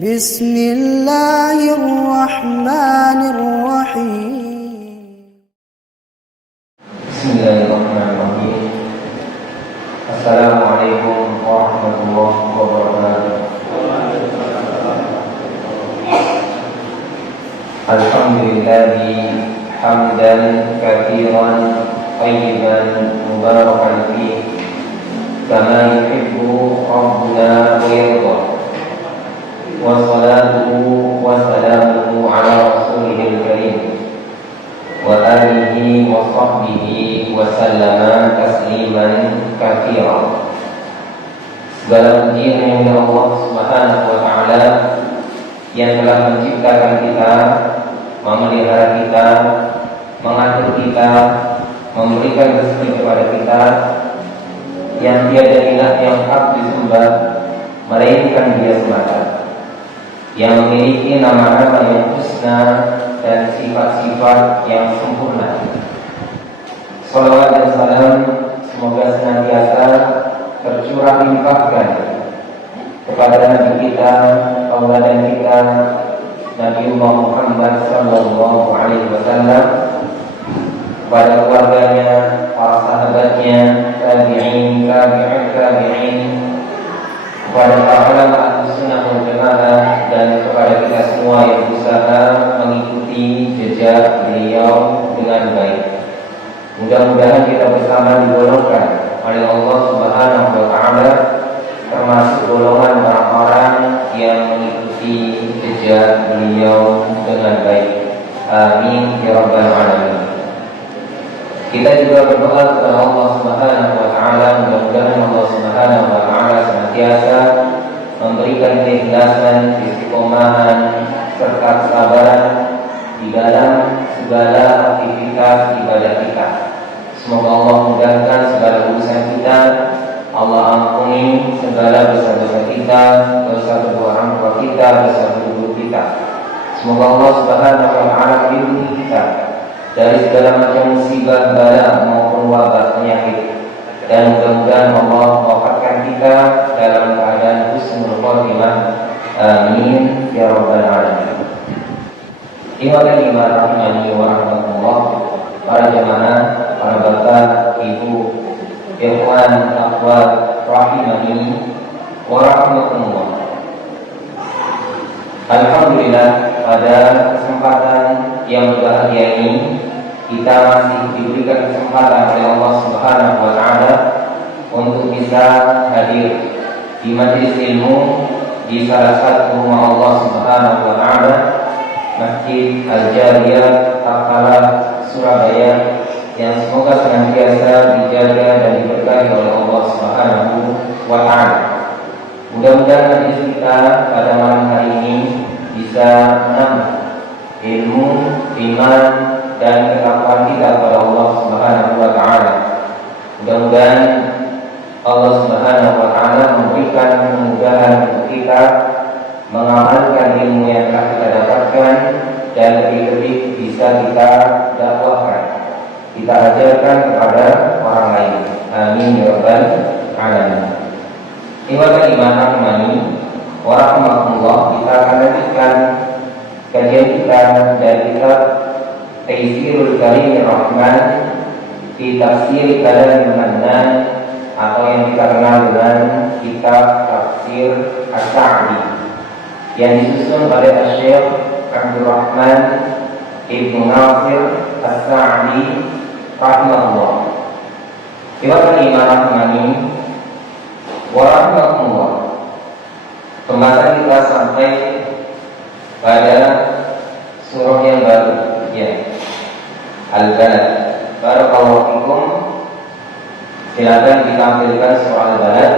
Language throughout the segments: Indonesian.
بسم الله الرحمن الرحيم. بسم الله الرحمن الرحيم. السلام عليكم ورحمة الله وبركاته. الحمد لله حمدا كثيرا طيبا مباركا فيه كما يحب ربنا ويرضى. والصلاة وسلامه على رسوله الكريم وآله وصحبه وسلم تسليما كثيرا. Segala puji hanya Allah Subhanahu wa taala yang telah menciptakan kita, memelihara kita, mengatur kita, memberikan rezeki kepada kita, yang tiada ilah yang hak disembah melainkan Dia semata, yang memiliki nama-nama yang husna dan sifat-sifat yang sempurna. Salawat dan salam semoga senantiasa tercurah limpahkan kepada Nabi kita, tauladan kita, Nabi Muhammad sallallahu alaihi wasallam, kepada keluarganya, para sahabatnya, tabi'in, tabi'in, kepada para ulama Ahlussunnah wal Jamaah, dan kepada kita semua yang berusaha mengikuti jejak beliau dengan baik. Mudah-mudahan kita bersama digolongkan oleh Allah Subhanahu wa taala termasuk golongan orang-orang yang mengikuti jejak beliau dengan baik. Amin ya rabbal alamin. Kita juga berdoa kepada Allah Subhanahu wa taala, mudah-mudahan Allah Subhanahu wa taala senantiasa memberikan keikhlasan, istiqomahan serta kesabaran di dalam segala aktivitas ibadah kita. Semoga Allah mudahkan segala urusan kita, Allah ampuni segala dosa-dosa kita, dosa kedua orang tua kita, dosa guru kita. Semoga Allah Subhanahu wa taala melindungi kita dari segala macam musibah, bala maupun wabah penyakit, dan mudah-mudahan Allah mewafatkan kita dalam keadaan husnul khotimah. Amin ya rabbal alamin. Ikhwatal iman rahimani wa rahmatullah, para jamaah, para bapak, ibu, ikhwan, akhwat rahimani wa rahmatullah. Alhamdulillah, pada kesempatan yang berbahagia ini kita masih diberikan kesempatan oleh Allah Subhanahu wa taala untuk bisa hadir di majelis ilmu di salah satu rumah Allah Subhanahu wa taala, Masjid Al-Jariyah Takala Surabaya, yang semoga senantiasa dijaga dan diberkahi oleh Allah Subhanahu wa taala. Mudah-mudahan majelis kita pada malam hari ini bisa menambah ilmu, iman, dan ketakwaan kita kepada Allah Subhanahu wa taala. Mudah-mudahan Allah Subhanahu wa taala memberikan kemudahan untuk kita mengamalkan ilmu yang telah kita dapatkan, dan lebih-lebih bisa kita dakwahkan, kita ajarkan kepada orang lain. Amin ya rabbal alamin. Ikhwatal iman rahimani wa rahmatullah, kita akan lanjutkan kajian kita dari kitab Taysirul Karimir Rahman fi Tafsir Kalamil Mannan, atau yang kita kenal dengan kitab Tafsir As-Sa'di, yang disusun oleh Syekh Abdul Rahman Ibnu Nasir As-Sa'di rahimahullah. Ikhwatal iman rahimani wa rahmatullah, pembahasan kita sampai pada surah yang baru, ya, Al-Balad. Barakallahu fikum. Silakan ditampilkan surah Al-Balad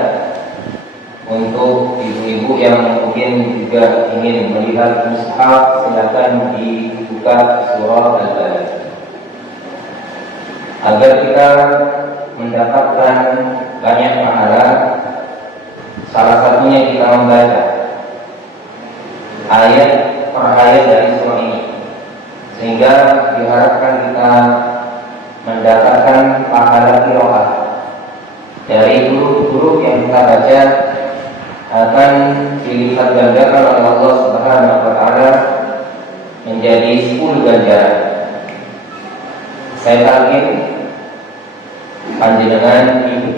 untuk ibu-ibu yang mungkin juga ingin melihat mushaf. Silakan dibuka surah Al-Balad agar kita mendapatkan banyak pahala. Salah satunya kita membaca ayat per ayat dari surah ini, sehingga diharapkan kita mendapatkan pahala qiraah Panjenengan ibu.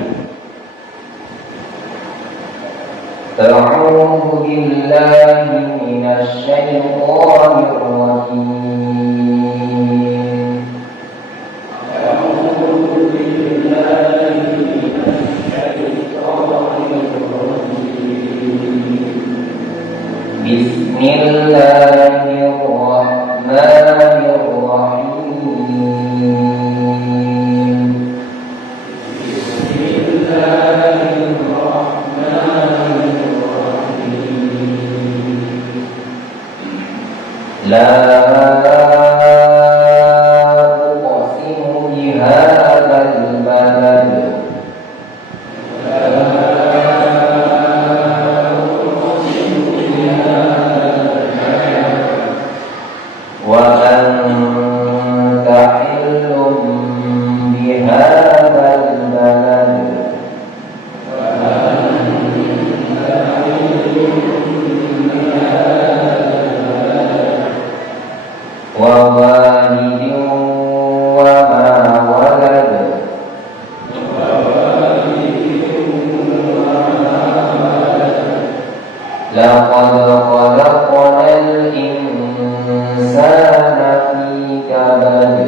A'udzu billahi minasy syaithanir rajim. A'udzu billahi minasy syaithanir rajim. Bismillahirrahmanirrahim. La uqsimu bihadzal balad. Wa anta hillum bihadzal balad. Wa walidin wa ma walad. Laqad khalaqnal insana fi kabad.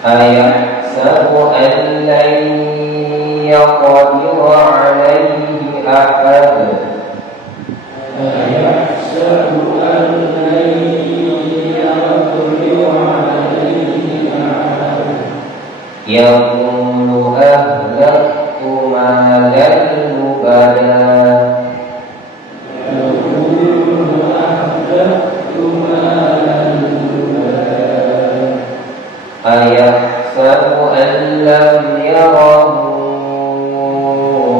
Ayahsabu an lan yaqdir alayhi ahad. Ayahsabu an lan yaqdir alayhi ahad. Yaqulu ahlaktu malan lubada. Ayahsabu an lam yarahu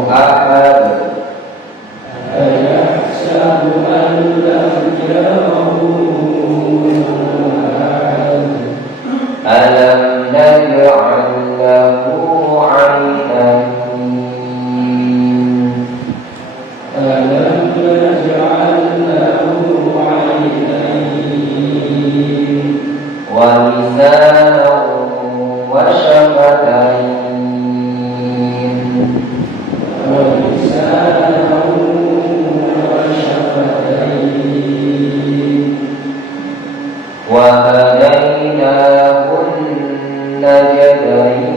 ahad. Ayahsabu an lam yarahu ahad. Alam naj'al lahu 'aynayn. Alam naj'al lahu 'aynayn. Wa lisanan wa shafatayn. Wa lisanan wa shafatayn. Wa hadaynahun najdayn.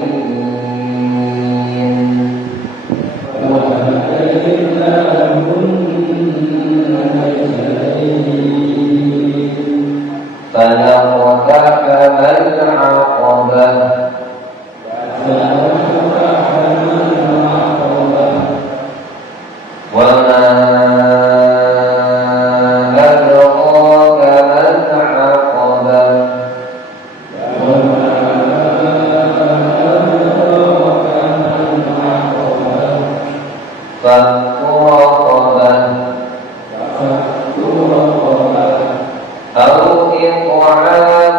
Wa hadaynahun najdayn. فلقتحم العقبة. وما أدراك ما العقبة. فك رقبة. أو إطعام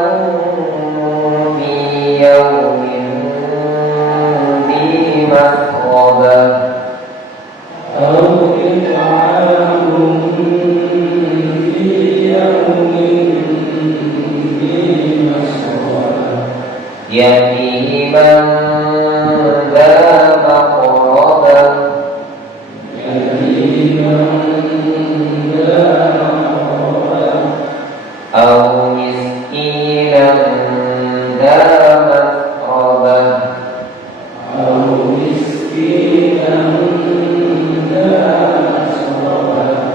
في يوم ذي مسغبة. أو إطعام في يوم ذي مسغبة. يتيما ذا مقربة. يتيما ذا مقربة. أو مسكينا ذا مسربة. أو مسكينا ذا مسربة.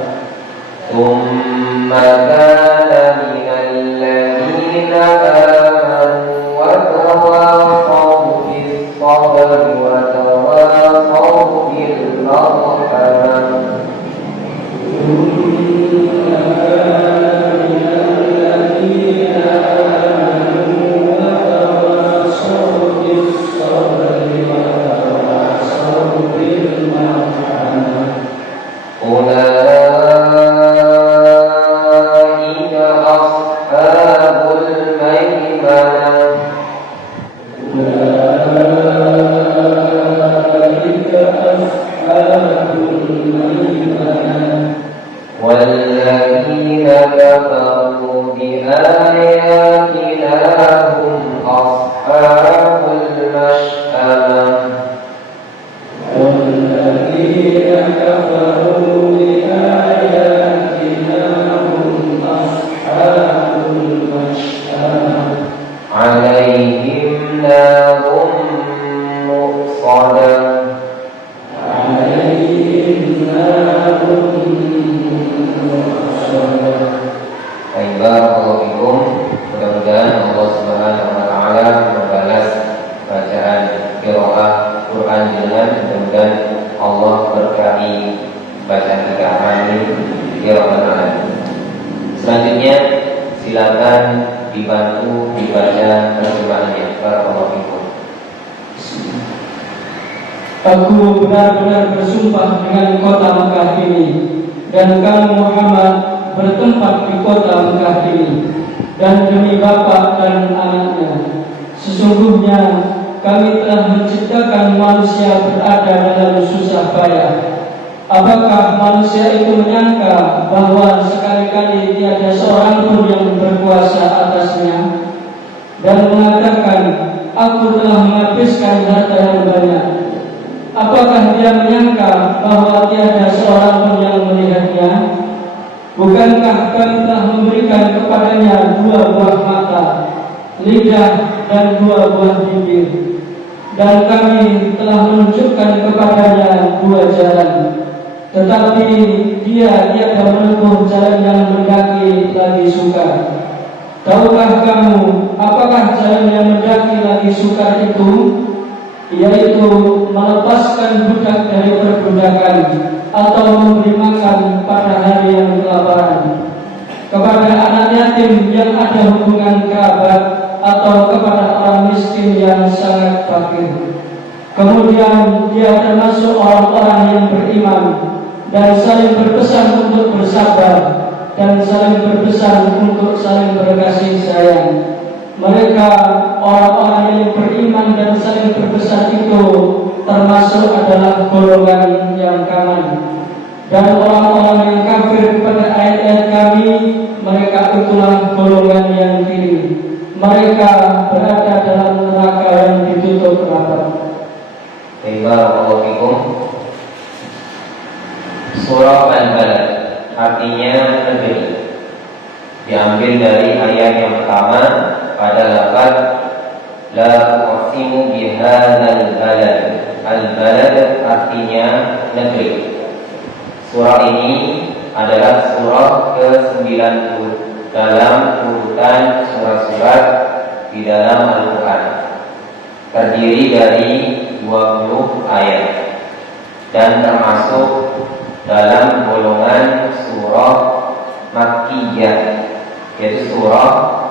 ثم كان من الذين آمنوا وتواصوا بالصبر وتواصوا بالمرحمة. أولئك أصحاب الميمنة. والذين كفروا بآياتنا هم أصحاب المشأمة والذين كفروا بآياتنا هم أصحاب المشأمة عليهم نار مؤصدة عليهم نار مؤصدة. Barakallahu fikum. Mudah-mudahan Allah Subhanahu wa taala membalas bacaan qiraah Quran dengan mudah-mudahan Allah berkahi bacaan kita ini qiraah. Selanjutnya silakan dibantu dibaca terjemahannya. Barakallahu fikum. Aku benar-benar bersumpah dengan kota Mekah ini, dan kamu Muhammad bertempat di kota Mekah ini, dan demi bapa dan anaknya, sesungguhnya kami telah menciptakan manusia berada dalam susah payah. Apakah manusia itu menyangka bahwa sekali-kali tiada seorang pun yang berkuasa atasnya, dan mengatakan, aku telah menghabiskan harta yang banyak? Apakah dia menyangka bahwa tiada seorang pun yang melihatnya? Bukankah kami telah memberikan kepadanya 2 buah mata, lidah, dan 2 buah bibir, dan kami telah menunjukkan kepadanya 2 jalan, tetapi dia tiada menempuh jalan yang mendaki lagi sukar. Tahukah kamu apakah jalan yang mendaki lagi sukar itu? Yaitu melepaskan budak dari perbudakan, atau memberi makan pada hari yang kelaparan, kepada anak yatim yang ada hubungan kerabat, atau kepada orang miskin yang sangat fakir. Kemudian dia termasuk orang-orang yang beriman dan saling berpesan untuk bersabar dan saling berpesan untuk saling berkasih sayang. Mereka orang-orang yang beriman dan saling berpesan itu termasuk adalah golongan yang kanan. Dan orang-orang yang kafir kepada ayat-ayat kami, mereka itulah golongan yang kiri. Mereka berada dalam neraka yang ditutup rapat. Barakallahu fikum. Surah Al-Balad artinya negeri, diambil dari ayat yang pertama pada lafaz la uqsimu bihadzal balad. Al-balad artinya negeri. Surah ini adalah surah ke-90 dalam urutan surah-surah di dalam Al-Quran. Terdiri dari 20 ayat dan termasuk dalam golongan surah Makkiyah, yaitu surah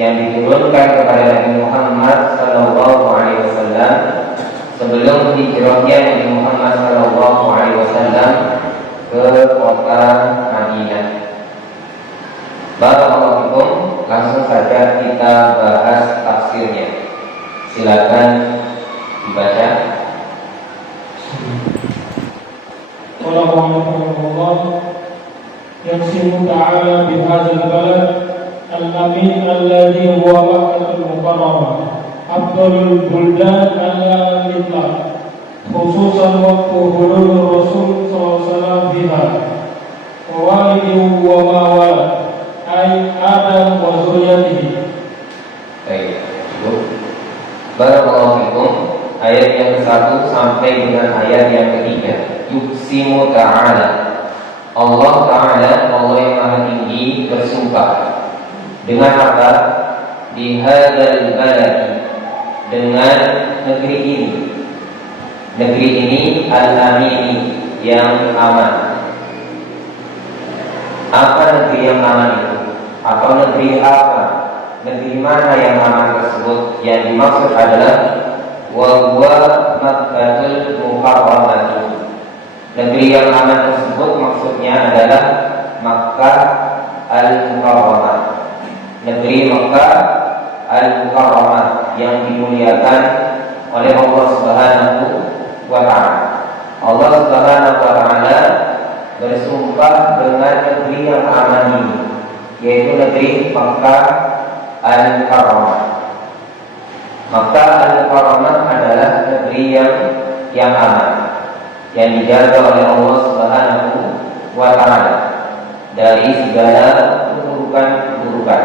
yang diturunkan kepada Nabi Muhammad SAW sebelum hijrahnya Nabi Muhammad SAW ke kota Madinah. Barakallahu fikum. Langsung saja kita bahas tafsirnya. Silakan dibaca. Qala yaqsimu ta'ala bihadzal balad al-amin alladhi huwa Makkahul Mukarramah afdalul buldan ala al-itlaq, khususan waktu hulul Rasul SAW biha wa walidu wa ma walad ay Adam wa zuriyatihi. Baik, cukup. Barakallahu fikum. Ayat yang ke-1 sampai dengan ayat yang ke-3. Yuqsimu ta'ala, Allah Ta'ala, Allah yang Maha Tinggi bersumpah. Dengan apa? Bihadzal balad, dengan negeri ini. Negeri ini al-amini, yang aman. Apa negeri yang aman itu? Atau negeri apa? Negeri mana yang aman tersebut? Yang dimaksud adalah wa huwa Makkahul Mukarramah. Negeri yang aman tersebut maksudnya adalah Makkah Al-Mukarramah. Negeri Makkah Al-Mukarramah yang dimuliakan oleh Allah Subhanahu wa ta'ala. Allah Subhanahu wa ta'ala bersumpah dengan negeri yang aman ini, yaitu negeri Makkah Al-Mukarramah. Makkah Al-Mukarramah adalah negeri yang aman, yang dijaga oleh Allah Subhanahu wa Ta'ala dari segala keburukan-keburukan,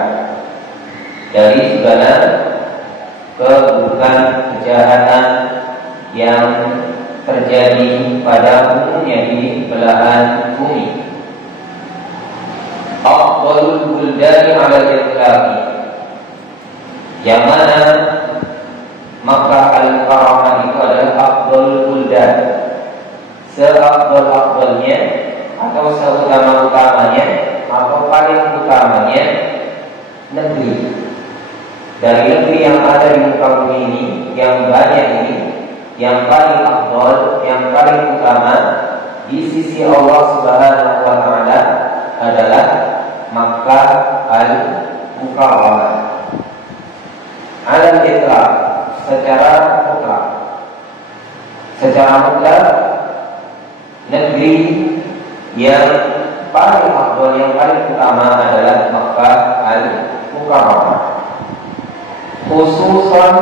dari segala keburukan kejahatan yang terjadi pada umumnya di belahan bumi. Afdalul buldani 'ala al-itlaqi, yang mana Makkah Al-Mukarramah itu adalah afdalul buldan, seafdal-afdalnya atau seutama-utamanya atau paling utamanya negeri dari negeri yang ada di muka bumi ini, yang banyak ini, yang paling afdal, yang paling utama di sisi Allah Subhanahu wa Ta'ala adalah Makkah Al-Mukarramah. Al-Itlaq, secara mutlak, negeri yang paling afdal, yang paling utama adalah Makkah Al-Mukarramah. Khususan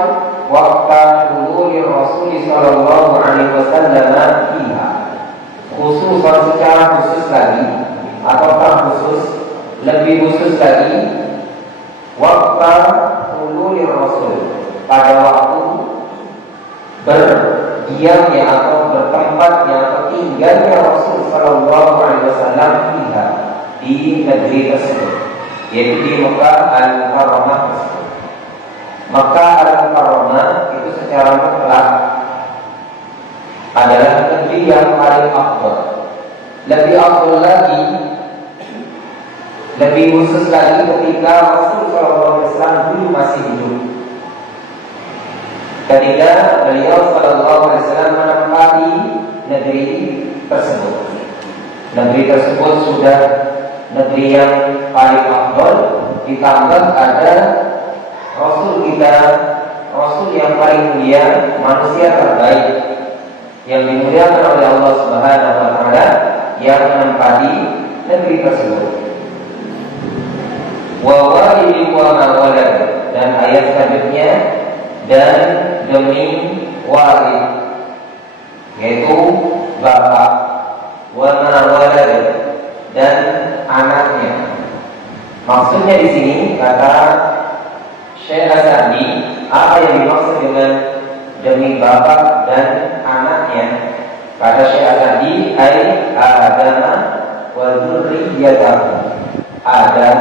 waqta hululi Rasul sallallahu alaihi wasallam fiha, khususan secara khusus lagi, ataukah lebih khusus lagi, waqta hululi Rasul, pada waktu berdiamnya atau bertempatnya atau tinggalnya Rasul sallallahu alaihi wasallam fiha, di negeri tersebut, yaitu di Makkah Al-Mukarramah tersebut. Makkah Al-Mukarramah itu secara mutlak adalah negeri yang paling afdal. Lebih afdal lagi, lebih khusus lagi ketika Rasul sallallahu alaihi wasallam dulu masih hidup, ketika beliau sallallahu alaihi wasallam menempati negeri tersebut. Negeri tersebut sudah negeri yang paling afdal, ditambah ada Rasul kita, Rasul yang paling mulia, manusia terbaik yang dimuliakan oleh Allah Subhanahu wa Ta'ala, yang menempati negeri tersebut. Wa walidi wa ma walad, dan ayat selanjutnya, dan demi walid, yaitu bapak, wa ma walad, dan anaknya. Maksudnya di sini kata Syekh As-Sa'di, apa yang dimaksud dengan demi bapak dan anaknya? Kata Syekh As-Sa'di, ai Adam wa dzurriyyatahu. Adam,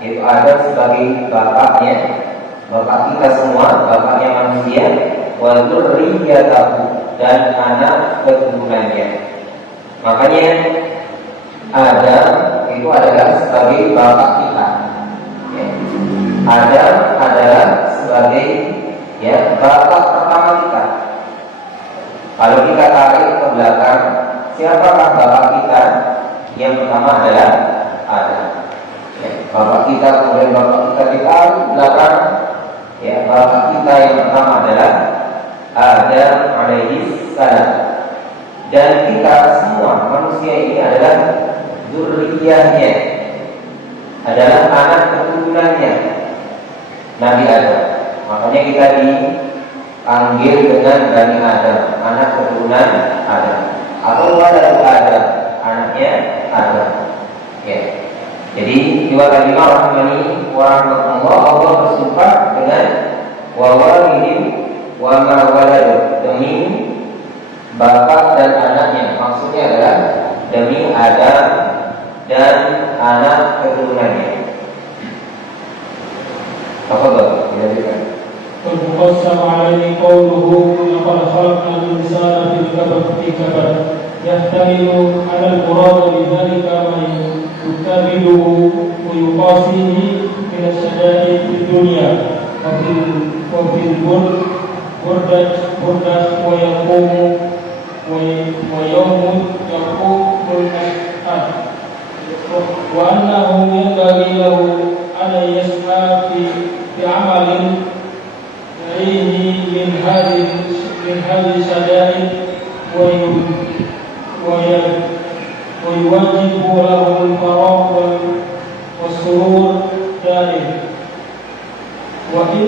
itu Adam sebagai bapaknya, bapak kita semua, bapaknya manusia, wa dzurriyyatahu, dan anak keturunannya. Makanya Adam itu adalah sebagai bapak kita. Adam adalah sebagai bapak pertama kita. Kalau kita tarik ke belakang, siapakah bapak kita? Yang pertama adalah Adam. Bapak kita, kemudian bapak kita ditarik ke belakang. Bapak kita yang pertama adalah Adam alaihi salam. Dan kita semua manusia ini adalah dzurriyyahnya, adalah anak keturunannya Nabi Adam. Makanya kita dipanggil dengan Bani Adam, anak keturunan Adam, atau walad Adam, anaknya Adam. Jadi dua kalimat rahmani wa rahmatullah, Allah bersumpah dengan wa walidin wa ma walad, demi bapak dan anaknya. Maksudnya adalah demi Adam dan anak keturunannya. Tafadhal, dilanjutkan. وَالْمُقَسَّمُ عَلَيْهِ قَوْلُهُ لَقَدْ خَلَقْنَا الْإِنسَانَ فِي كَبَدٍ يَحْتَمِلُ أَنَّ الْمُرَادَ بِذَلِكَ مَا يُكَابِدُهُ وَيُقَاسِيهِ مِنَ الشَّدَائِدِ فِي الدُّنْيَا وفي البردة ويوم يقوم الأشهاد، وأنه ينبغي له أن يسعى في عمل يعيه من هذه الشدائد ويواجه وسرور داره وإن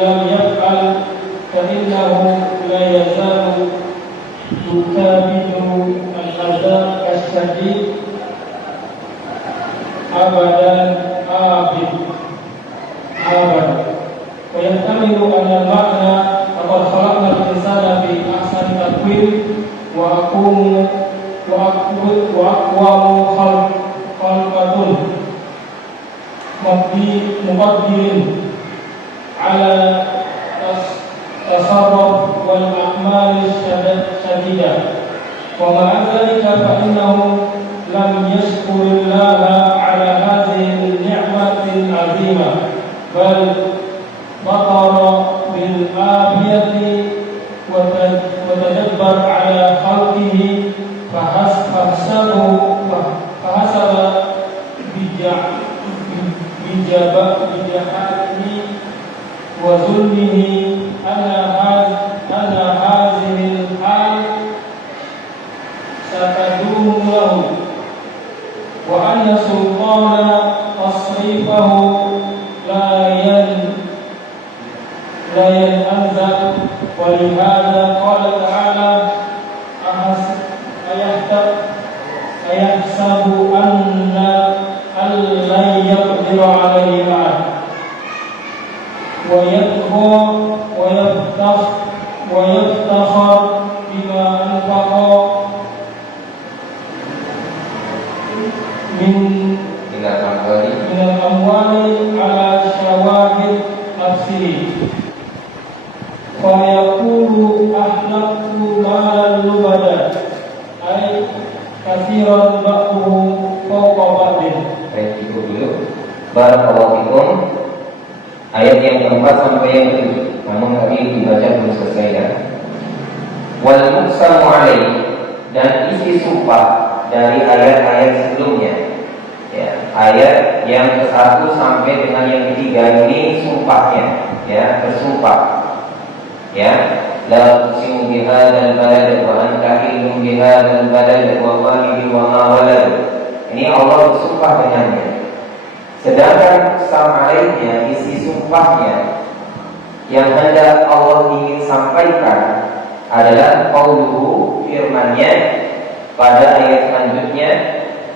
لم يفعل فإنه لا يزال يكابد العذاب الشديد أبدا ويحتمل أن المعنى لقد خلقنا الإنسان في أحسن تقويم وأقوام خلقة مقدر على التصرف والأعمال الشديدة ومع ذلك فإنه لم يشكر الله على هذه النعمة العظيمة بل بطر بالعافية وتجبر على خلقه فحسب بجهاله وظلمه أن هذه الحال ستدوم له وأن سلطان تصريفه لا ينأذن ولهذا قال تعالى أيحسب أن لن يقدر عليه أحد ويفتخر بما أنفق من الأموال على شواهد نفسه فيقول أحلقت مالا لبدا أي كثيرا بعضه فوق بعض. Cukup dulu. Barakallahu fikum. Ayat yang keempat sampai yang ketujuh. Namun tadi dibaca belum selesai ya. Wal muqsamu alaih, dan isi sumpah dari ayat-ayat sebelumnya. Ya, ayat yang ke-1 sampai dengan yang ketiga ini sumpahnya, ya, bersumpah. Ya, la uqsimu bihadzal balad wa anta hillun bihadzal balad wa walidin wa ma walad. Ini Allah bersumpah dengannya. Sedangkan sama lainnya, isi sumpahnya yang hendak Allah ingin sampaikan adalah qauluhu, firman-Nya pada ayat selanjutnya,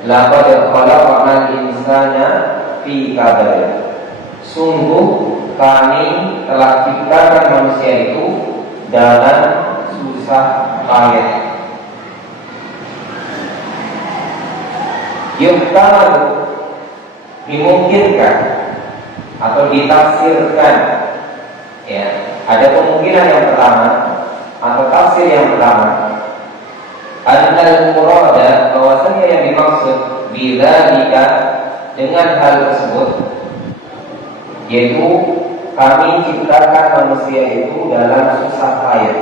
laqad khalaqnal insana fi kabad. Sungguh kami telah ciptakan manusia itu dalam susah payah. Yuhtamal, dimungkinkan atau ditafsirkan, ya, ada kemungkinan yang pertama atau tafsir yang pertama, annal murada, bahwasanya yang dimaksud bidzalika, dengan hal tersebut, yaitu kami ciptakan manusia itu dalam susah payah,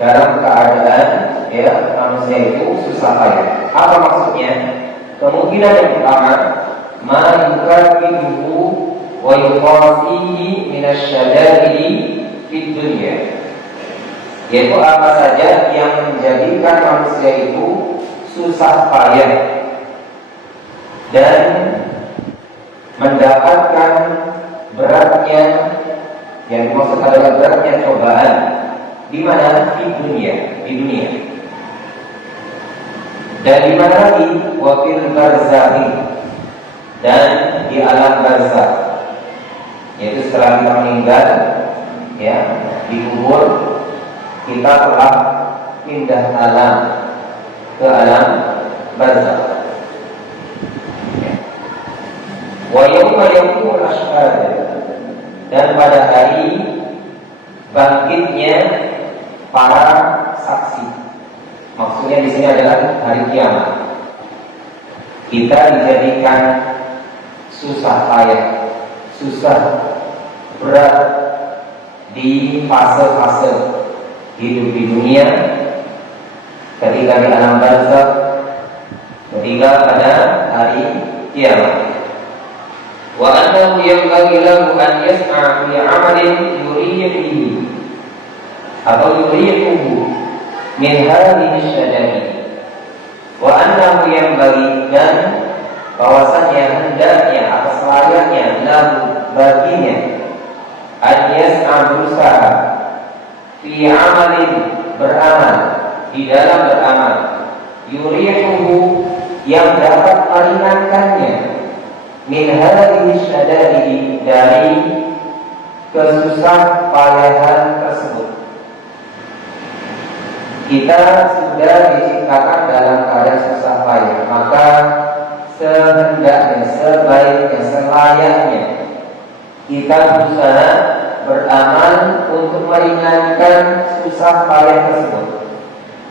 dalam keadaan, ya, manusia itu susah payah. Apa maksudnya? Kemungkinan yang pertama, ma yukabihu wa yuqasihi minasyada'idi fid dunya, yaitu apa saja yang menjadikan manusia itu susah payah dan mendapatkan beratnya, yang dimaksud adalah beratnya cobaan di mana? Di dunia. Dan di mana lagi? Wa fil barzakhi, dan di alam barzakh, yaitu setelah kita meninggal, ya, dikubur, kita telah pindah alam ke alam barzakh. Wa yawma yaqumul ashhad, dan pada hari bangkitnya para saksi. Maksudnya di sini adalah hari kiamat. Kita dijadikan susah payah, susah berat di fase-fase hidup di dunia, ketika di alam barzakh, ketika pada hari kiamat. Wa annahu yanbaghi lahu an yas'a fi 'amalin yuriyihi atau yuriyihi min hadhihi syada'id. Wa annahu yanbaghi, dan bahwasanya hendaknya atas selayaknya baginya an berusaha fi amalin beramal, di dalam beramal, yurihuhu yang dapat meringankannya, min hadhihi syada'idi dari kesusah payahan tersebut. Kita sudah diciptakan dalam keadaan susah payah, maka sehendaknya, sebaiknya, selayaknya kita berusaha beramal untuk meringankan susah payah tersebut.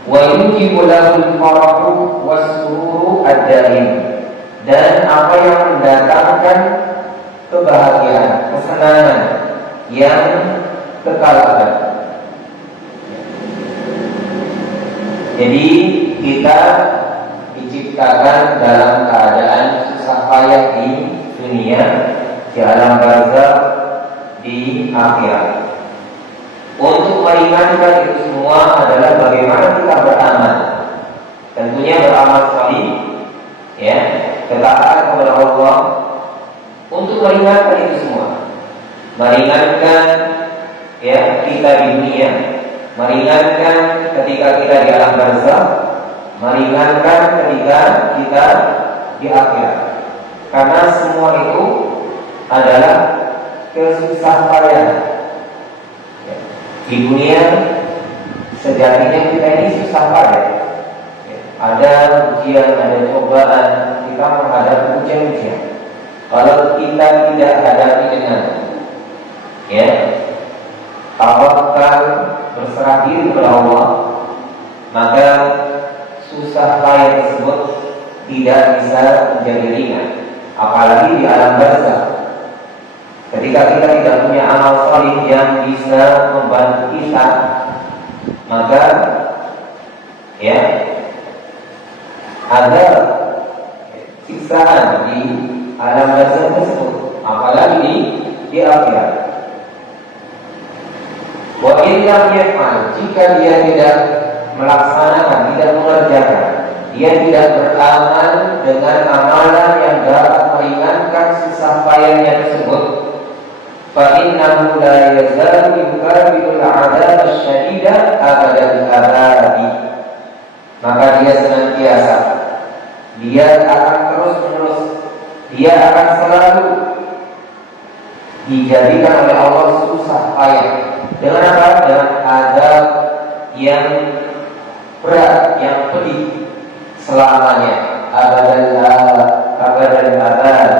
Wa yujibu lahul farahu was-sururu ad-daim, dan apa yang mendatangkan kebahagiaan, kesenangan yang kekal abadi. Jadi kita diciptakan dalam keadaan susah payah di dunia, di alam barzakh, di akhirat. Untuk meringankan itu semua adalah bagaimana kita beramal. Tentunya beramal salih, ya, ketaatan kepada Allah. Untuk meringankan itu semua, meringankan ya kita di dunia, meringankan ketika kita di alam barzakh, meringankan ketika kita di akhirat. Karena semua itu adalah kesusah payah. Di dunia sejatinya kita ini susah payah. Ada ujian, ada cobaan, kita menghadapi ujian-ujian. Kalau kita tidak hadapi dengan tawakal, berserah diri kepada Allah, maka susah payah tersebut tidak bisa menjadi ringan. Apalagi di alam barzakh, ketika kita tidak punya amal salih yang bisa membantu kita, maka ada siksaan di alam barzakh tersebut, apalagi di akhirat. Wa illam yaf'al, jika dia tidak melaksanakan, tidak mengerjakan, dia tidak beramal dengan amalan yang dapat meringankan susah payahnya tersebut, fa innahu la yazalu yukarrirul 'adzab asy-syadida abadal abadi, maka dia senantiasa, dia akan terus-menerus, dia akan selalu dijadikan oleh Allah susah payah. Dengan apa? Dengan azab yang berat, yang pedih selamanya, abadal abad,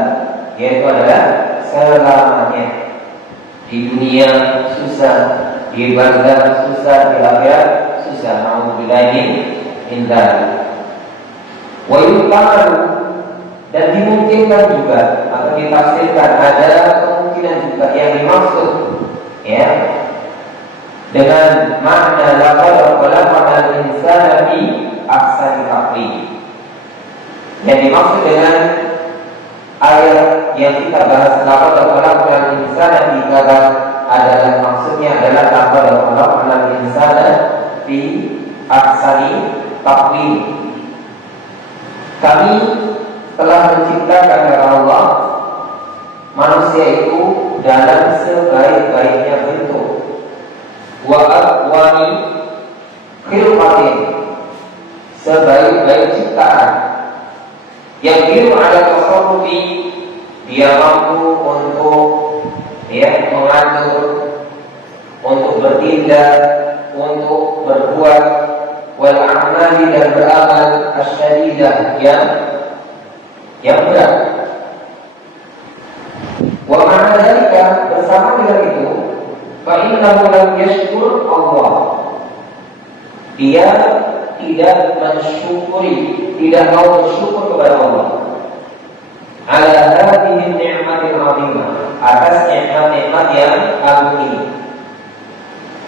yaitu adalah selamanya. Di dunia susah, di barzakh susah, di akhirat susah. Nauzubillahi min dzalik. Wa yuqalu, dan dimungkinkan juga atau ditafsirkan, ada kemungkinan juga yang dimaksud dengan makna laqad khalaqal insana fi ahsani taqwim. Yang dimaksud dengan ayat yang kita bahas laqad khalaqal insana fi kabar adalah, maksudnya adalah laqad khalaqal insana fi ahsani taqwim. Kami telah menciptakan kata Allah manusia itu dalam sebaik-baiknya bentuk, wa aqwani khilqatin, sebaik-baik ciptaan, yang biru ada tasarrufi, dia mampu untuk mengatur, untuk bertindak, untuk berbuat, wal a'mali, dan beramal asyadidah yang berat. Wa ma'ana dzalika, bersama dengan itu, fa innahu lam yashkur Allah, dia tidak mensyukuri, tidak mau bersyukur kepada Allah, ala hadhihi ni'matil 'azimah, atas nikmat-nikmat yang agung ini.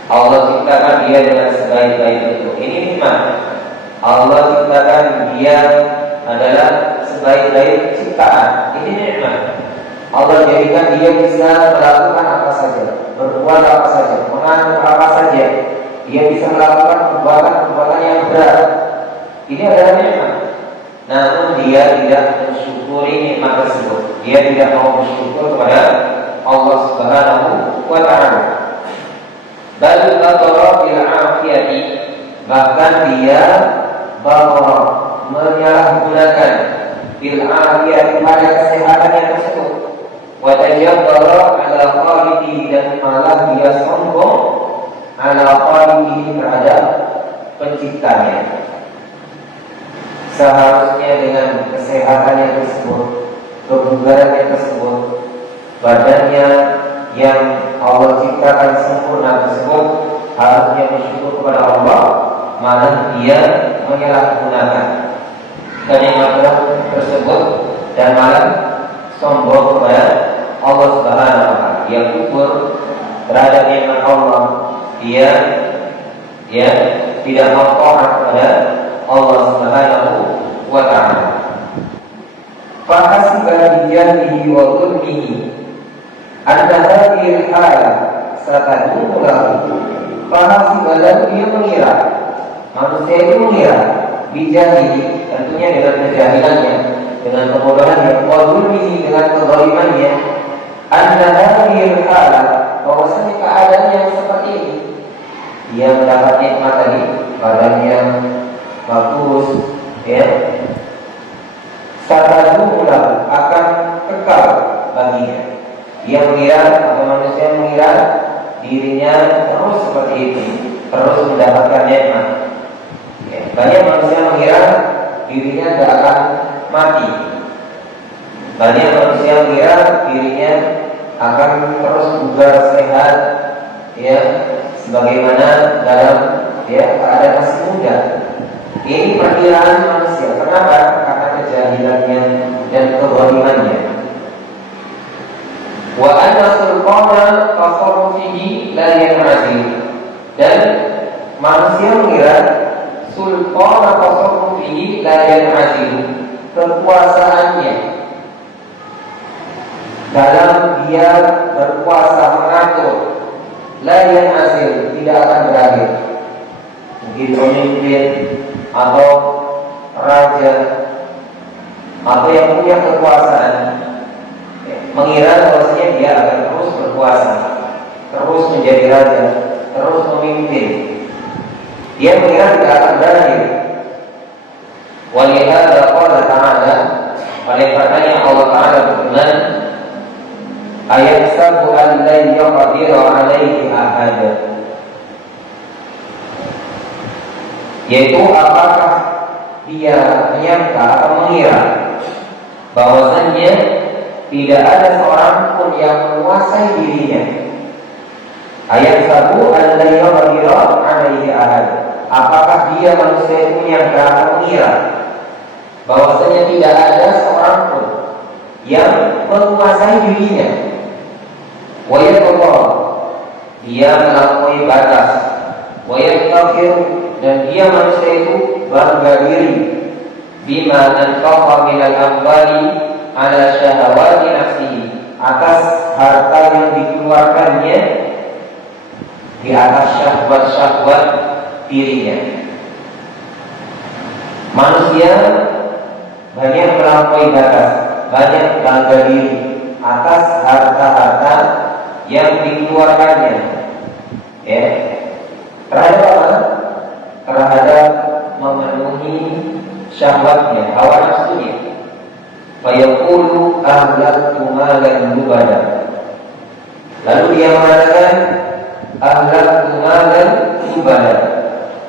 Allah ciptakan dia dengan sebaik-baik bentuk. Ini nikmat. Allah ciptakan dia adalah sebaik-baik ciptaan. Ini nikmat. Allah jadikan dia bisa melakukan apa saja, berbuat apa saja, mengatur apa saja. Dia bisa melakukan perbuatan-perbuatan yang berat. Ini adalah nikmat. Namun dia tidak mensyukuri nikmat tersebut. dia tidak mau bersyukur kepada Allah Subhanahu wa taala. Bal batara bil afiyati, bahkan dia menyalahgunakan bil afiyati pada kesehatannya tersebut. Wa tajabbara ala khaliqihi, dan malah dia sombong ala khaliqihi terhadap penciptanya. Seharusnya dengan kesehatannya tersebut, kebugarannya tersebut, badannya yang Allah ciptakan sempurna tersebut, harusnya bersyukur kepada Allah, malah dia menyalahgunakan kenikmatan tersebut dan malah sombong kepada Allah Subhanahu wa taala. Dia kufur terhadap nikmat Allah, dia tidak mau taat kepada Allah Subhanahu wa taala. Fahasiba bijahlihi wa dhulmihi anna hadhihi al-hala satadunu lahu. Fahasiba, dia mengira, manusia itu mengira bijahlihi, tentunya dengan kejahilannya, dengan kebodohannya, wa dhulmihi, dengan kezalimannya, anna hadhihi al-hala, bahwasanya keadaan yang seperti ini, dia mendapat nikmat tadi, badannya bagus, satadunu lahu, akan kekal baginya. Dia mengira, atau manusia mengira dirinya terus seperti itu, terus mendapatkan nikmat. Banyak manusia mengira dirinya tidak akan mati. Banyak manusia mengira dirinya akan terus bugar sehat, sebagaimana dalam keadaan masih muda. Ini perkiraan manusia. Kenapa? Karena kejahilannya dan kezalimannya. Wa anna sulqana tasarrufihi la yan'azil, dan manusia mengira sulqana tasarrufihi la yan'azil, kekuasaannya dalam dia berkuasa mengatur, la yan'azil, tidak akan berakhir. Mungkin pemimpin atau raja atau yang punya kekuasaan mengira bahwasanya dia akan terus berkuasa, terus menjadi raja, terus memimpin. Dia mengira tidak akan berakhir. Walihada qala ta'ala, oleh karenanya Allah Ta'ala berfirman, ayahsabu an la yaqdiru alaihi ahad, yaitu apakah dia menyangka atau mengira bahwasannya tidak ada seorang pun yang menguasai dirinya. Ayat sabu adalah yang berkira alaihi ahad. Apakah dia manusia itu menyangka atau mengira bahwasanya tidak ada seorang pun yang menguasai dirinya. Wa yaqullah, dia melampaui batas. Wa yaqfir, dan dia manusia itu bangga diri bima anfaqa minal amwali ala syahawati nafsihi, atas harta yang dikeluarkannya di atas syahwat-syahwat dirinya. Manusia banyak melampaui batas, banyak bangga diri atas harta-harta yang dikeluarkannya, terhadap apa? Terhadap memenuhi syahwatnya, hawa nafsunya. Fayaqulu ahlaktu malan lubada, lalu dia mengatakan ahlaktu malan lubada,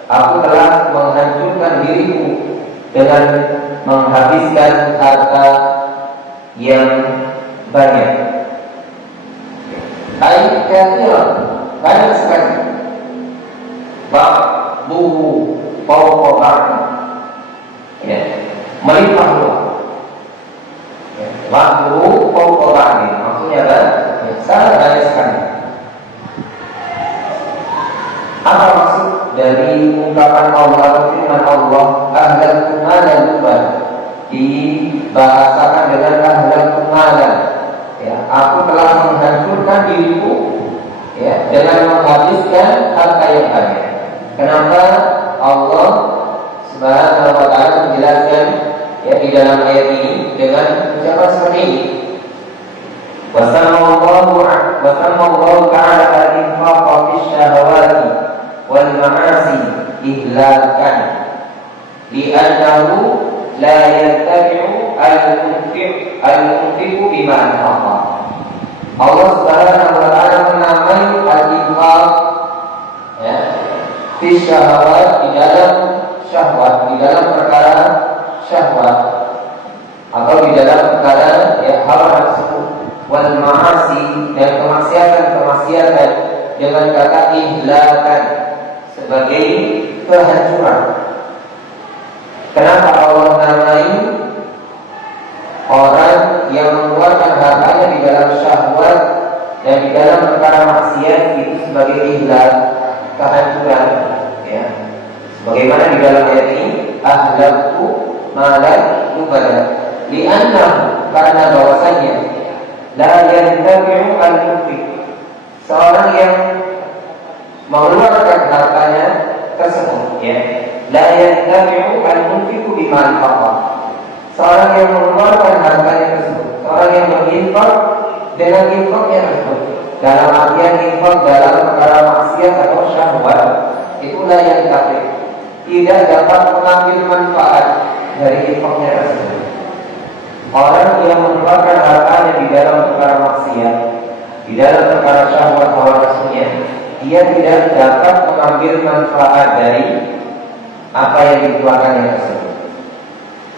aku telah menghancurkan diriku dengan menghabiskan harta yang banyak. Ayat kathira, banyak sekali. Buhu pokok, melimpah ruah. Buhu pokok, maksudnya apa? Sangat banyak sekali. Apa maksud dari ungkapan Allah atau firman Allah ahlaktu malan lubada? Dibahasakan dengan ahlaktu malan, aku telah menghancurkan diriku, dengan menghabiskan harta yang banyak. Kenapa Allah Subhanahu wa ta'ala menjelaskan di dalam ayat ini dengan ucapan seperti ini? Wasallallahu ta'ala al-infaqa fi syahawati wal ma'asi ihlakan li'annahu la yattabi'u al-munfiqu bima anfaqa. Allah Subhanahu wa ta'ala menamai al-infaq ya, fi syahawat, di dalam syahwat, di dalam perkara syahwat atau di dalam perkara ya hawa nafsu, wal ma'asi, dan kemaksiatan dengan kata ihlakan sebagai kehancuran. Kenapa Allah namai orang yang mengeluarkan hartanya di dalam syahwat dan di dalam perkara maksiat itu sebagai ihlak, kehancuran ya. Sebagaimana di dalam ayat ini, ahlaktu malak lubada, li'anna, karena bahwasanya la yantabi'u al-munfiq, seorang yang mengeluarkan hartanya tersebut ya, la yantabi'u al-munfiqu bima anfaqa, seorang yang mengeluarkan hartanya tersebut, seorang yang berinfak dengan infaknya tersebut, dalam artian infak dalam perkara maksiat atau syahwat, itulah yang tidak dapat mengambil manfaat dari infaknya tersebut. Orang yang mengeluarkan hartanya di dalam perkara maksiat, di dalam perkara syahwat hawa nafsunya, dia tidak dapat mengambil manfaat dari apa yang dikeluarkannya tersebut.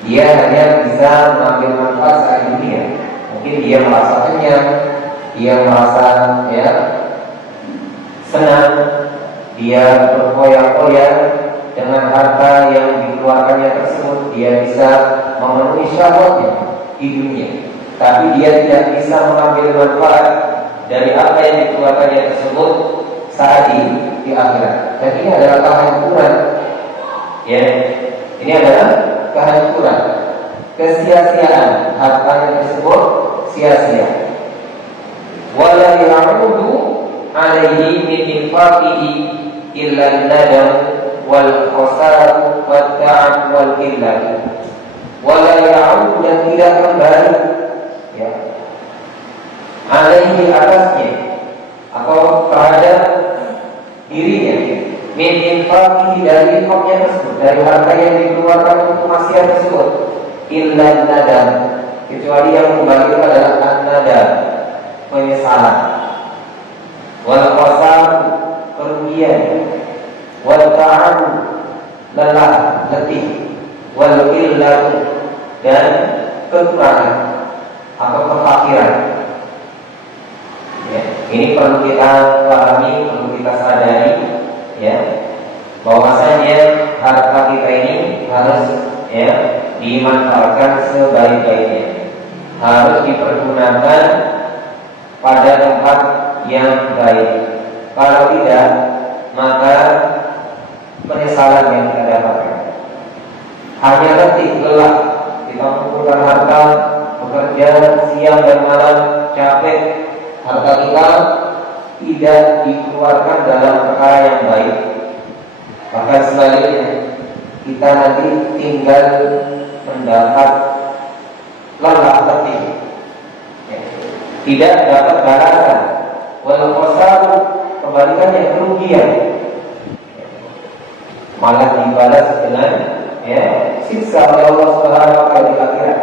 Dia hanya bisa mengambil manfaat saat dunia. Mungkin dia merasa kenyang, dia merasa ya senang, dia berfoya-foya dengan harta yang dikeluarkannya tersebut. Dia bisa memenuhi syahwatnya di dunia, tapi dia tidak bisa mengambil manfaat dari apa yang dikeluarkannya tersebut saat di akhirat. Dan ini adalah kehancuran ya, ini adalah kehancuran, kesia-siaan, hartanya tersebut sia-sia. Wala ya'udu alaihi min infaqihi illa an-nadam wal khasar wat ta'ab wal illah. Wala ya'udu, dan tidak kembali ya, alaihi, atasnya atau terhadap dirinya, min infaqihi, dari infaknya tersebut, dari harta yang dikeluarkan untuk maksiat tersebut, illa an-nadam, kecuali yang kembali adalah an-nadam, penyesalan, wal khasar, kerugian, wal ta'ab, lelah, letih, wal illah, dan kekurangan atau kefakiran ya. Ini perlu kita pahami, perlu kita sadari ya, bahwasanya harta kita ini harus ya dimanfaatkan sebaik-baiknya, harus dipergunakan pada tempat yang baik. Kalau tidak, maka penyesalan yang kita dapatkan hanya letih, lelah, kita mengumpulkan harta, bekerja siang dan malam, capek, harta kita tidak dikeluarkan dalam perkara yang baik. Bahkan sebaliknya, kita nanti tinggal mendapat lelah, letih ya, tidak dapat balasan, wal khasar, kebalikannya kerugian, malah dibalas dengan ya siksa oleh Allah Subhanahu wa taala di akhirat,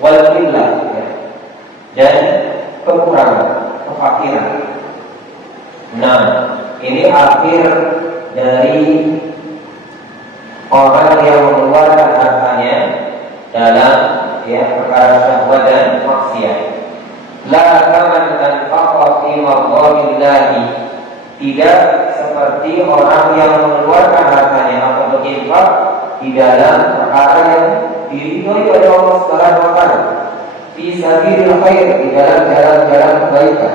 wal illah ya, dan kekurangan, kefakiran. Nah, ini akhir dari orang yang mengeluarkan hartanya dalam ya perkara syahwat dan maksiat. La kaman anfaqa fi mardhatillahi, tidak seperti orang yang mengeluarkan hartanya atau berinfak di dalam perkara yang diridhoi oleh Allah Subhanahu wa taala, fi sabilil khair, di dalam jalan-jalan kebaikan.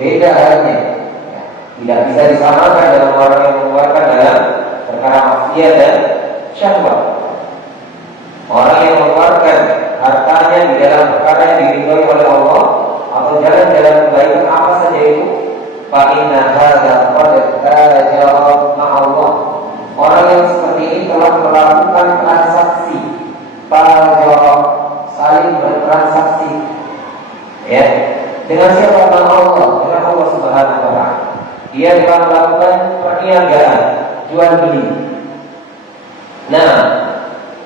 Beda halnya ya, tidak bisa disamakan dengan orang yang mengeluarkan dalam perkara maksiat dan syahwat. Orang yang mengeluarkan hartanya di dalam perkara yang diridhoi oleh Allah atau jalan-jalan kebaikan apa saja itu, fa inna hadza qad tajara ma'allah, orang yang seperti ini telah melakukan transaksi, tajara, saling bertransaksi ya, Dengan siapa? Dengan Allah, dengan Allah Subhanahu wa Ta'ala. Dia telah melakukan perniagaan, jual beli. Nah,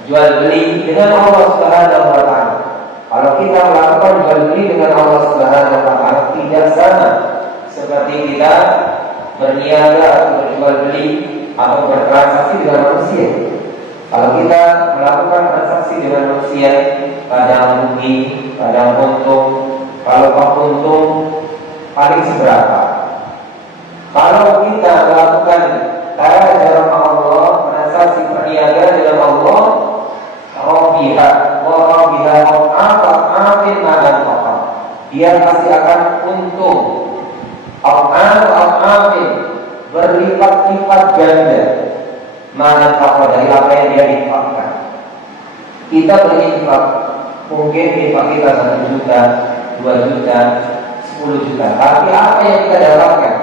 jual beli dengan Allah Subhanahu wa Ta'ala. Kalau kita melakukan jual beli dengan Allah Subhanahu wa Ta'ala, tidak sama seperti kita berniaga atau berjual beli atau bertransaksi dengan manusia. Kalau kita melakukan transaksi dengan manusia, kadang rugi, kadang untung. Kalau untung paling seberapa? Kalau kita melakukan dalam Allah, transaksi perniagaan dengan Allah, robiha, dia pasti akan untung. Berlipat-lipat ganda. Mana dari apa yang dia infakkan. Kita berinfak, mungkin infak kita 1 juta, 2 juta, 10 juta. Tapi apa yang kita dapatkan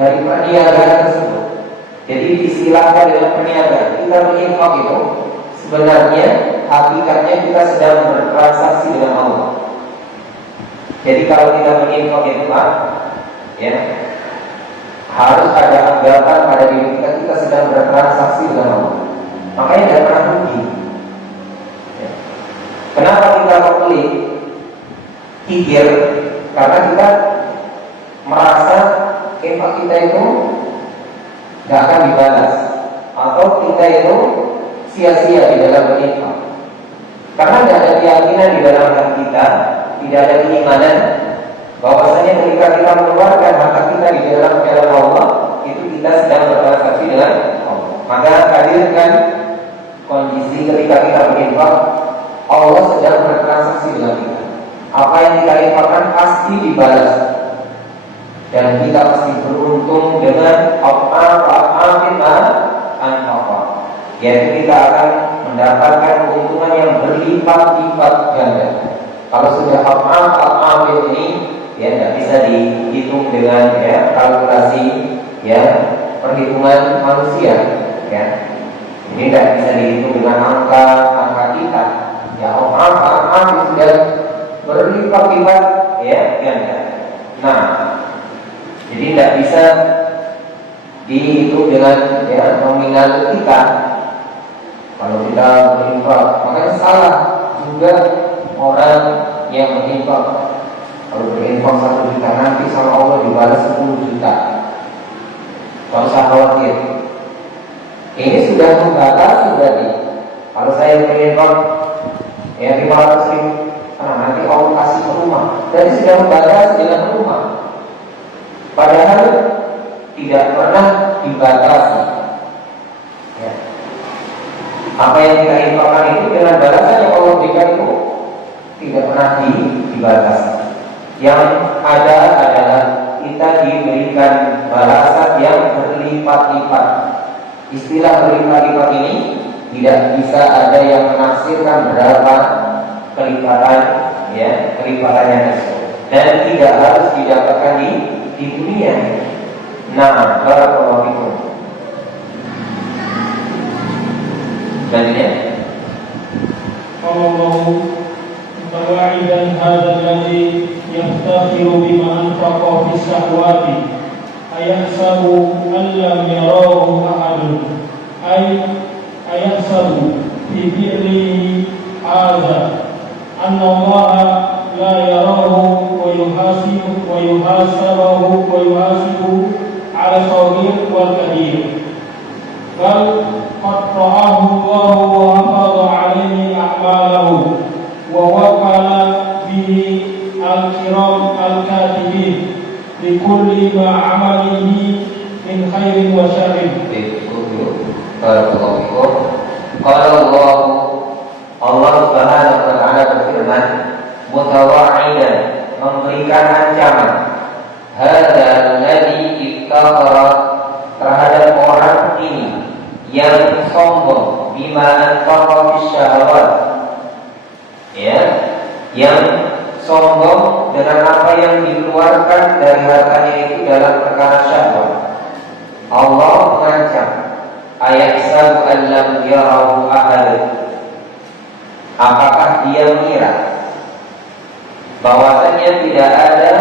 dari perniagaan tersebut? Jadi istilahnya dengan perniagaan, kita berinfak itu sebenarnya hakikatnya kita sedang bertransaksi dengan Allah. Jadi kalau kita berinfak itu Pak, ya, harus ada anggapan pada diri kita sedang bertransaksi dengan Allah. Makanya tidak pernah rugi. Ya. Kenapa kita memilih kikir? Karena kita merasa infak kita itu tidak akan dibalas, atau kita itu sia-sia di dalam berinfak. Karena tidak ada keyakinan di dalam hati kita, tidak ada keimanan bahwasanya ketika kita mengeluarkan harta kita di dalam jalan Allah, itu kita sedang bertransaksi dengan Allah. Maka hadirkan kondisi ketika kita berinfak, Allah sedang bertransaksi dengan kita. Apa yang kita infakkan pasti dibalas, dan kita pasti beruntung dengan yaitu kita akan mendapatkan keuntungan yang berlipat-lipat ganda. Kalau sudah ini, ya tidak bisa dihitung dengan kalkulasi perhitungan manusia, ya. Ini tidak bisa dihitung dengan angka kita. Ya, sudah berlipat-lipat ganda. Nah, jadi tidak bisa dihitung dengan nominal kita. Kalau kita berinfak, makanya salah juga orang yang berinfak. Kalau berinfak 1 juta, nanti sama Allah dibalas 10 juta. Kalau usah khawatir. Ini sudah membatasi berarti. Kalau saya berinfak 500 ribu, nanti Allah kasih ke rumah. Jadi sudah membatasi dengan rumah. Padahal tidak pernah dibatasi. Ya. Apa yang kita infakkan itu dengan balasan yang Allah berikan itu tidak pernah dibatasi. Yang ada adalah kita diberikan balasan yang berlipat-lipat. Istilah berlipat-lipat ini tidak bisa ada yang menafsirkan berapa kelipatannya tersebut, dan tidak harus didapatkan di dunia. Nah, barakallahu fikum. Selanjutnya, Allah mutawa'idan hadzal ladzi yaftakhiru bima anfaqa fi syahwati ayahsabu an lam yarahu ahadun ayahsabu fi birrihi hadza anna Allah la yarahu wa yuhasibuhu ala saghir wal kabir bal qad ra'ahu Allah wa hafadha 'alaihi a'malahu wa wakala bihi al-kiram al-katibin li kulli ma 'amalihi min khairin wa syarrin. Barakallahu fikum. Qala Allah Subhanahu wa ta'ala berfirman, mutawa'idan, memberikan ancaman, hadzal ladzi iftaqara, terhadap orang ini yang sombong, bima anfaqa fi syahwat, yang sombong dengan apa yang dikeluarkan dari hartanya itu dalam perkara syahwat. Allah mengancam, ayahsabu an lam yarahu ahad, apakah dia mengira bahwasanya tidak ada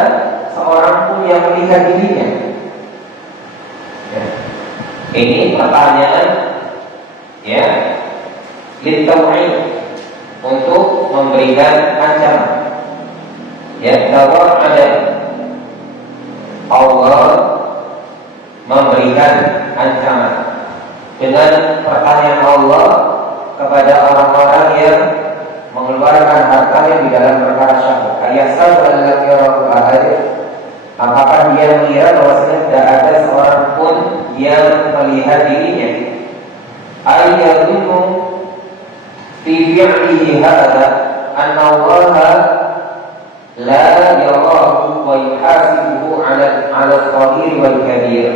seorang pun yang melihat dirinya. Ya. Ini pertanyaan ya litawa'id, untuk memberikan ancaman. Ya, bahwa ada Allah memberikan ancaman dengan pertanyaan Allah kepada orang-orang yang mengeluarkan hartanya di dalam perkara syahwat. Ayasal alladzi yarahu ahad, apakah dia mengira bahwasanya tidak ada seorang pun yang melihat dirinya? Ayyadunnu fi fi'lihi hadza anna Allah la yarahu wa yuhasibuhu 'ala al-qadir wal kabir.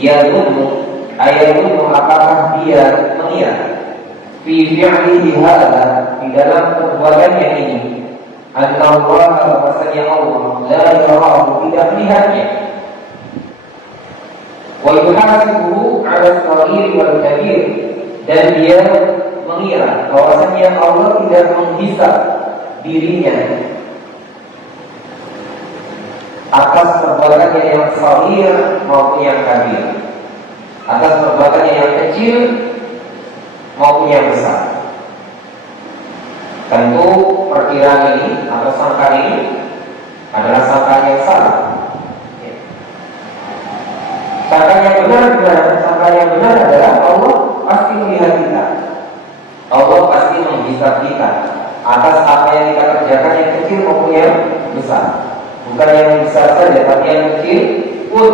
Yadunnu, ayadunnu, apakah dia mengira fi fi'lihi hadza, di dalam perbuatannya ini, anna Allah, bahwasanya Allah la yarahu, tidak melihatnya, wa yuhasibuhu 'ala al-qadir wal kabir, dan dia mengira bahwasanya Allah tidak menghisab dirinya atas perbuatannya yang saghir maupun yang kabir, atas perbuatannya yang kecil maupun yang besar. Tentu perkiraan ini atau sangkaan ini adalah sangkaan yang salah. Sangkaan yang benar adalah Allah pasti melihat kita. Allah pasti menghisab kita atas apa yang kita kerjakan, yang kecil maupun yang besar. Bukan yang besar saja, tapi yang kecil pun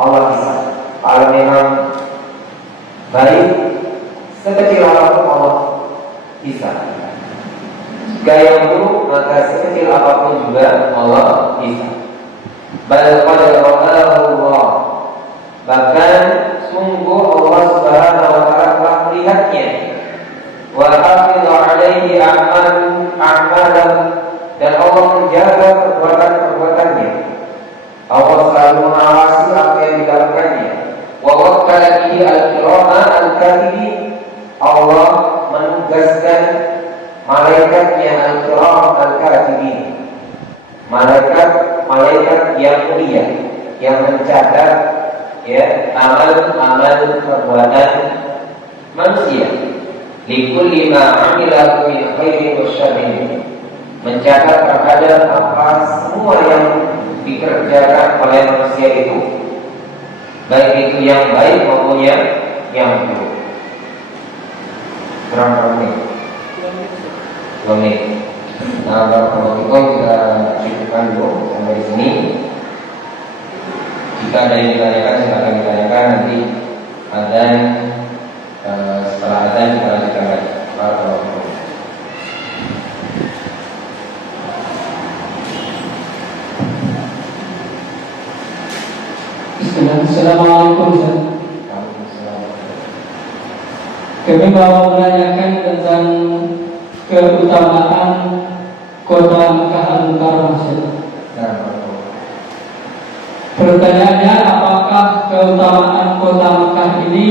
Allah hisab. Kalau memang baik, sekecil apapun Allah hisab. Jika yang buruk, maka sekecil apapun juga Allah hisab. Bal qadarallahu Allah, bahkan sungguh Allah Subhanahu wa ta'ala telah melihatnya. Wa hafidha 'alaihi a'malahu, dan Allah menjaga perbuatan-perbuatannya. Allah selalu mengawasi apa yang dilakukannya. Wa wakkala bihi al-kirama al-katibin, Allah menugaskan malaikatnya al-kiram al-katibin, malaikat yang mulia yang mencatat ya amal-amal perbuatan manusia. Likulli ma 'amila min khairin wa syarrin, mencatat terhadap apa semua yang dikerjakan oleh manusia itu, baik itu yang baik maupun yang buruk. Berapa menit? 2 menit. Nah, kalau kita cukupkan dulu sampai di sini. Jika ada yang ditanyakan, silakan ditanyakan. Nanti adzan, setelah adzan kita lanjutkan lagi. Assalamualaikum Ustaz. Kami mau menanyakan tentang keutamaan kota Mekah Al-Mukarramah. Pertanyaannya, apakah keutamaan kota Mekah ini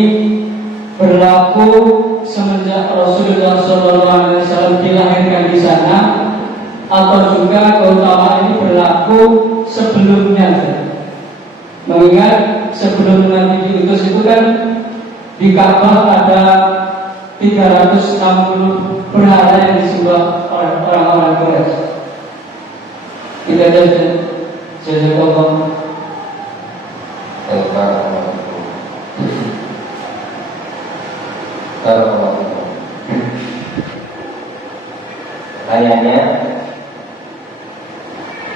berlaku semenjak Rasulullah SAW dilahirkan di sana, atau juga keutamaan ini berlaku sebelumnya? Mengingat sebelum Nabi diutus itu kan di Ka'bah ada 360 berhala yang disembah oleh orang-orang Quraisy. Tidak ada jazakallah. Pertanyaannya,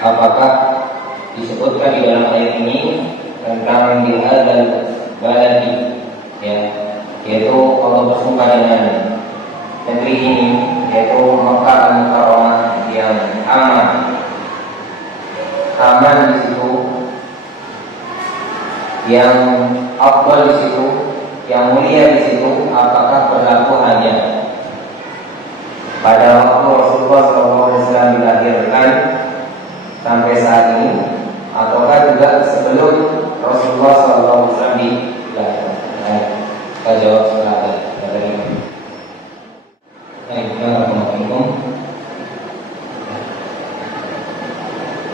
apakah disebutkan di dalam ayat ini tentang dihadzal baladi, ya, yaitu Allah bersumpah dengan negeri ini, yaitu Makkah Al-Mukarramah, yang aman di situ, yang afdal di situ, yang mulia di situ, apakah berlaku hanya pada waktu Rasulullah SAW dilahirkan sampai saat ini, ataukah juga sebelum Rasulullah SAW dilahirkan? Kita jawab setelah tadi. Assalamualaikum.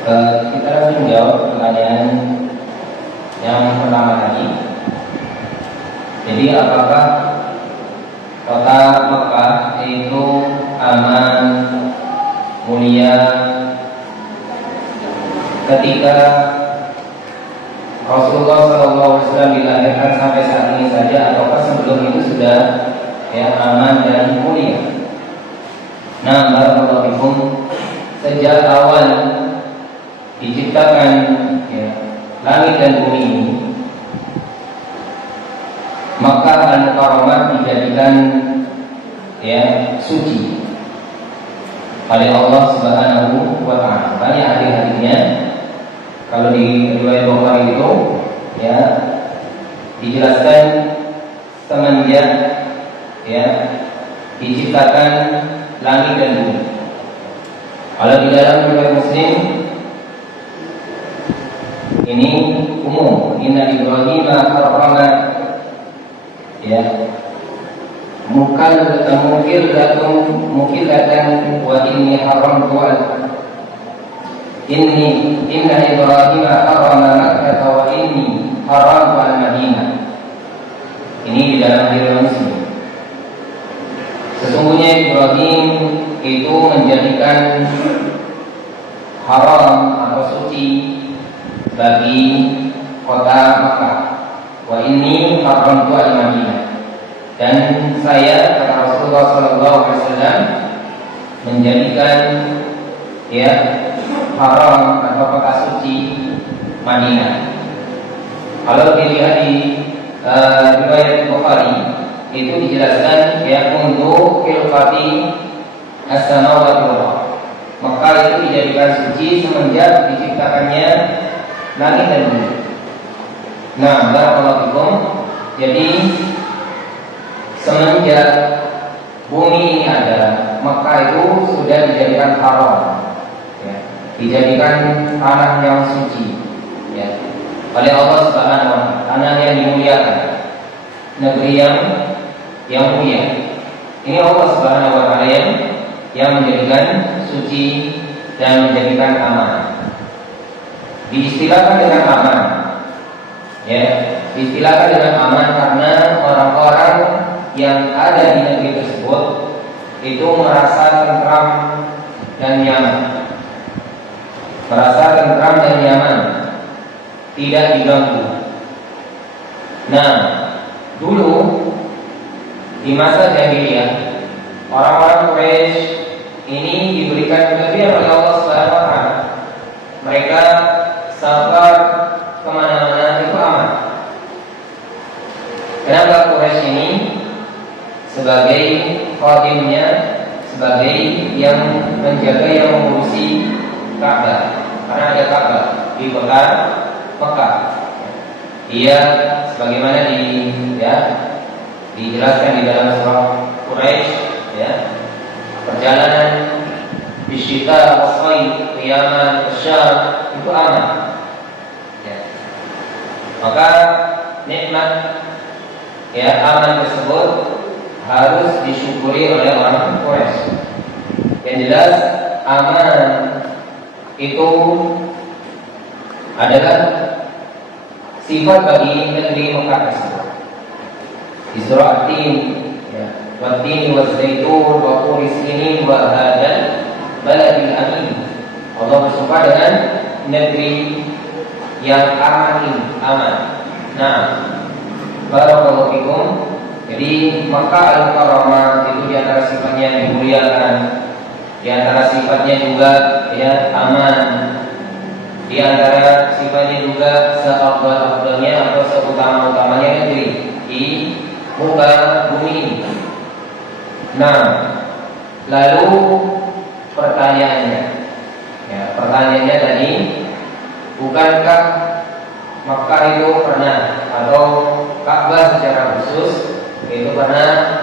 Kita langsung jawab pertanyaan yang pertama tadi. Jadi apakah kota Mekah itu aman, mulia ketika Rasulullah SAW dilahirkan sampai saat ini saja, ataukah sebelum itu sudah aman dan mulia? Nah, barakallahu fikum, sejak awal diciptakan langit dan bumi ini, maka Al-Mukarramah dijadikan suci oleh Allah Subhanahu wa Ta'ala. Banyak hadis-hadisnya. Kalau di riwayat Bukhari itu dijelaskan semenjak diciptakan langit dan bumi. Kalau di dalam riwayat Muslim ini umum, inna Ibrahim harrama mukillatan wa inni haramtu inna Ibrahim harrama Makkah wa inni haramtu al-Madinah. Ini di dalam riwayat Muslim. Sesungguhnya Ibrahim itu menjadikan haram atau suci bagi kota Makkah. Wa inni haramtu al-Madinah. Dan saya, kata Rasulullah SAW, menjadikan haram atau kota suci Madinah. Kalau dilihat di riwayat Bukhari itu dijelaskan untuk khilafati as-samawati wal ardh. Maka itu dijadikan suci semenjak diciptakannya langit dan bumi. Nah, barakallahu fikum. Jadi semenjak bumi ini ada, maka itu sudah dijadikan haram, dijadikan tanah yang suci oleh Allah Subhanahu wa Ta'ala, tanah yang dimuliakan, negeri yang mulia. Ini Allah Subhanahu wa Ta'ala yang menjadikan suci dan menjadikan aman. Diistilahkan dengan aman, diistilahkan dengan aman karena orang-orang yang ada di negeri tersebut itu merasa tentram dan nyaman, tidak diganggu. Nah, dulu di masa jahiliyah, orang-orang Quraisy ini diberikan kelebihan oleh Allah Subhanahu wa Ta'ala. Mereka safar kemana-mana itu aman. Kenapa Quraisy ini sebagai khadimnya, sebagai yang menjaga, yang mengurusi Ka'bah? Karena ada Ka'bah di kota Mekah. Dia sebagaimana dijelaskan di dalam surah Quraisy, perjalanan bisyita wasai qiyamah asyar itu aman. Maka nikmat aman tersebut harus disyukuri oleh orang Quraisy. Yang jelas aman itu adalah sifat bagi negeri Mekah tersebut. Di surah At-Tin, wat-tini waz-zaitun wa turi sinin wa hadzal baladil amin. Allah bersumpah dengan negeri yang aman. Nah, barakallahu fikum. Jadi Makkah Al-Mukarramah itu di antara sifatnya yang dimuliakan, di antara sifatnya juga aman, di antara sifatnya juga seafdal-afdalnya atau seutama-utamanya negeri di muka bumi ini. Nah, lalu pertanyaannya tadi, bukankah Makkah itu pernah, atau Ka'bah secara khusus itu pernah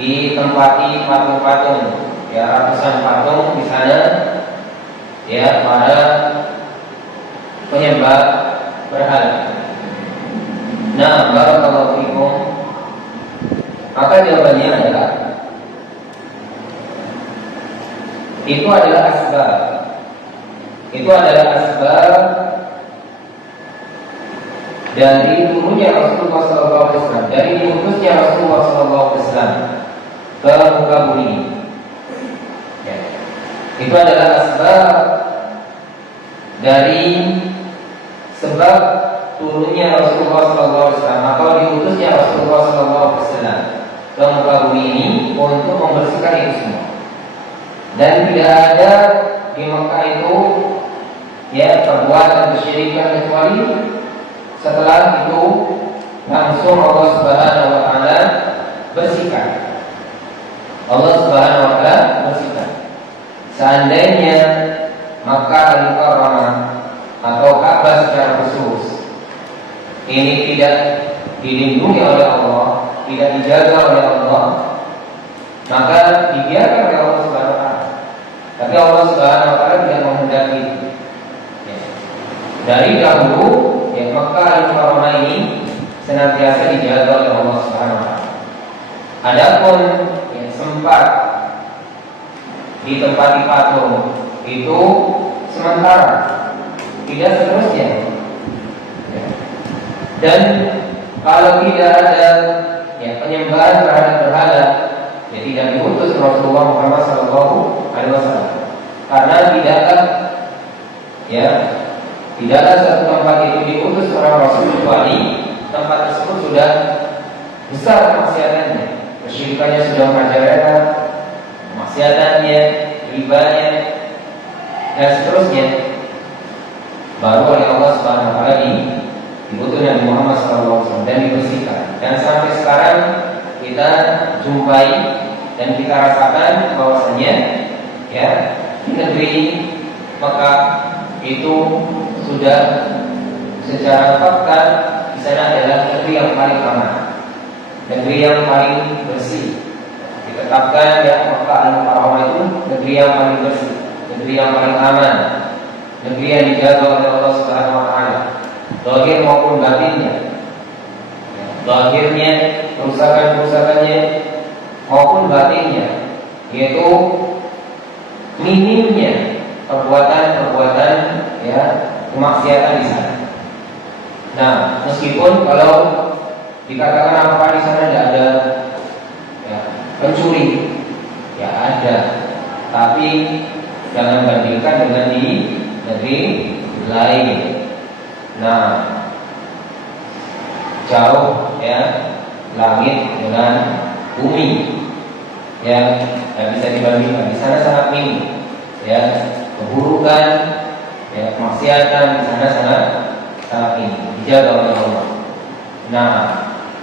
ditempati patung-patung, ratusan patung di sana, para penyembah berhala. Nah, barakallahu fikum. Maka jawabannya adalah itu adalah asbab itu adalah asbab dari turunnya Rasulullah SAW, dari diutusnya Rasulullah SAW ke muka bumi. Ya. Itu adalah asbab dari sebab turunnya Rasulullah SAW atau diutusnya Rasulullah SAW ke muka bumi ini untuk membersihkan itu semua. Dan tidak ada di Mekah itu perbuatan kesyirikan kecuali setelah itu langsung Allah Subhanahu wa taala bersihkan. Allah Subhanahu wa taala bersihkan. Seandainya Makkah Al-Mukarramah atau Ka'bah secara khusus ini tidak dilindungi oleh Allah, tidak dijaga oleh Allah, maka dibiarkan oleh Allah Subhanahu wa taala. Tapi Allah Subhanahu wa taala tidak menghendaki. Dari dahulu Makkah Al-Mukarramah ini senantiasa dijaga oleh Allah Subhanahu wa taala. Adapun sempat ditempati patung itu sementara, tidak seterusnya. Dan kalau tidak ada penyembahan terhadap berhala, tidak diutus Rasulullah Muhammad SAW. Karena tidaklah satu tempat itu diutus orang Rasul kecuali tempat tersebut sudah besar kemaksiatannya, kesyirikannya sudah merajalela, kemaksiatannya, ribanya, dan seterusnya. Baru oleh Allah Subhanahu wa taala diutus Nabi Muhammad SAW dan dibersihkan. Dan sampai sekarang kita jumpai dan kita rasakan bahwasanya di negeri Mekah itu sudah secara fakta di sana adalah negeri yang paling aman, negeri yang paling bersih. Ditetapkan Mekah Al-Mukarramah itu negeri yang paling bersih, negeri yang paling aman, negeri yang dijaga oleh Allah Subhanahu wa taala, zahir maupun batinnya. Zahirnya, kerusakan-kerusakannya maupun batinnya, yaitu minimnya perbuatan-perbuatan kemaksiatan di sana. Nah, meskipun kalau dikatakan apa di sana tidak ada pencuri, ada, tapi jangan bandingkan dengan di negeri lain. Nah, jauh langit dengan bumi, tidak bisa dibandingkan. Di sana sangat minim, keburukan, kemaksiatan di sana sangat minim, dijaga oleh Allah. Nah,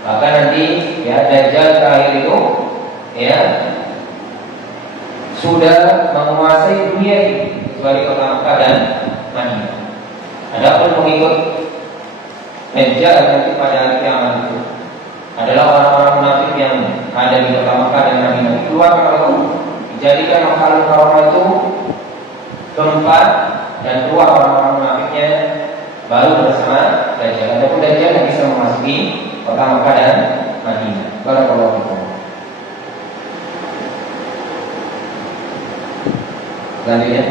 bahkan nanti Dajjal terakhir itu sudah menguasai dunia ini kecuali kota Makkah dan Madinah. Adapun pengikut Dajjal nanti pada hari kiamat itu adalah orang-orang munafik yang ada di kota Makkah dan Madinah. Keluarkan oleh Allah, dijadikan Makkah Al-Mukarramah itu tempat dan keluar orang-orang munafiknya baru bersama Dajjal. Adapun Dajjal yang bisa memasuki kota Makkah dan Madinah. Barakallahu fikum. Selanjutnya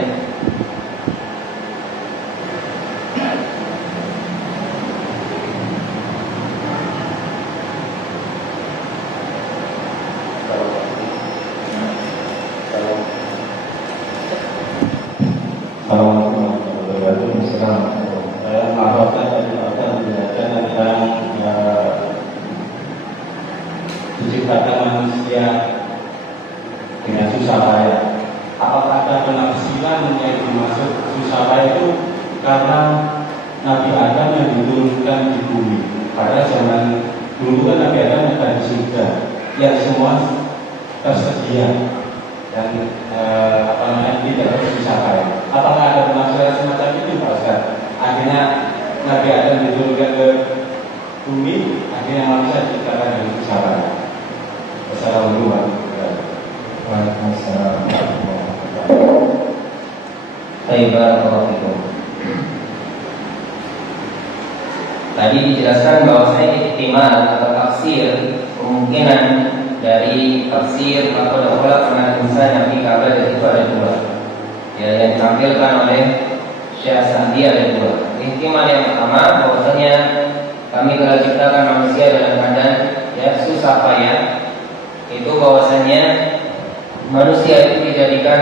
diciptakan manusia dengan susah payah. Apakah ada penafsiran yang dimaksud susah payah itu karena Nabi Adam yang diturunkan di bumi? Pada zaman dulu kan Nabi Adam ada di surga, yang semua tersedia dan tidak harus susah payah. Apakah ada penafsiran semacam itu, Pak Ustaz? Akhirnya Nabi Adam diturunkan ke bumi, akhirnya manusia diciptakan dengan susah payah. Assalamualaikum warahmatullahi wabarakatuh. Tadi dijelaskan bahwasanya ihtimal atau tafsir, kemungkinan dari tafsir atau dakhala karena insan yang dikabel itu ada dua, yang ditampilkan oleh Syiasati ada dua. Ihtimal yang pertama bahwasanya kami telah ciptakan manusia dalam keadaan susah payah. Itu bahwasanya manusia itu dijadikan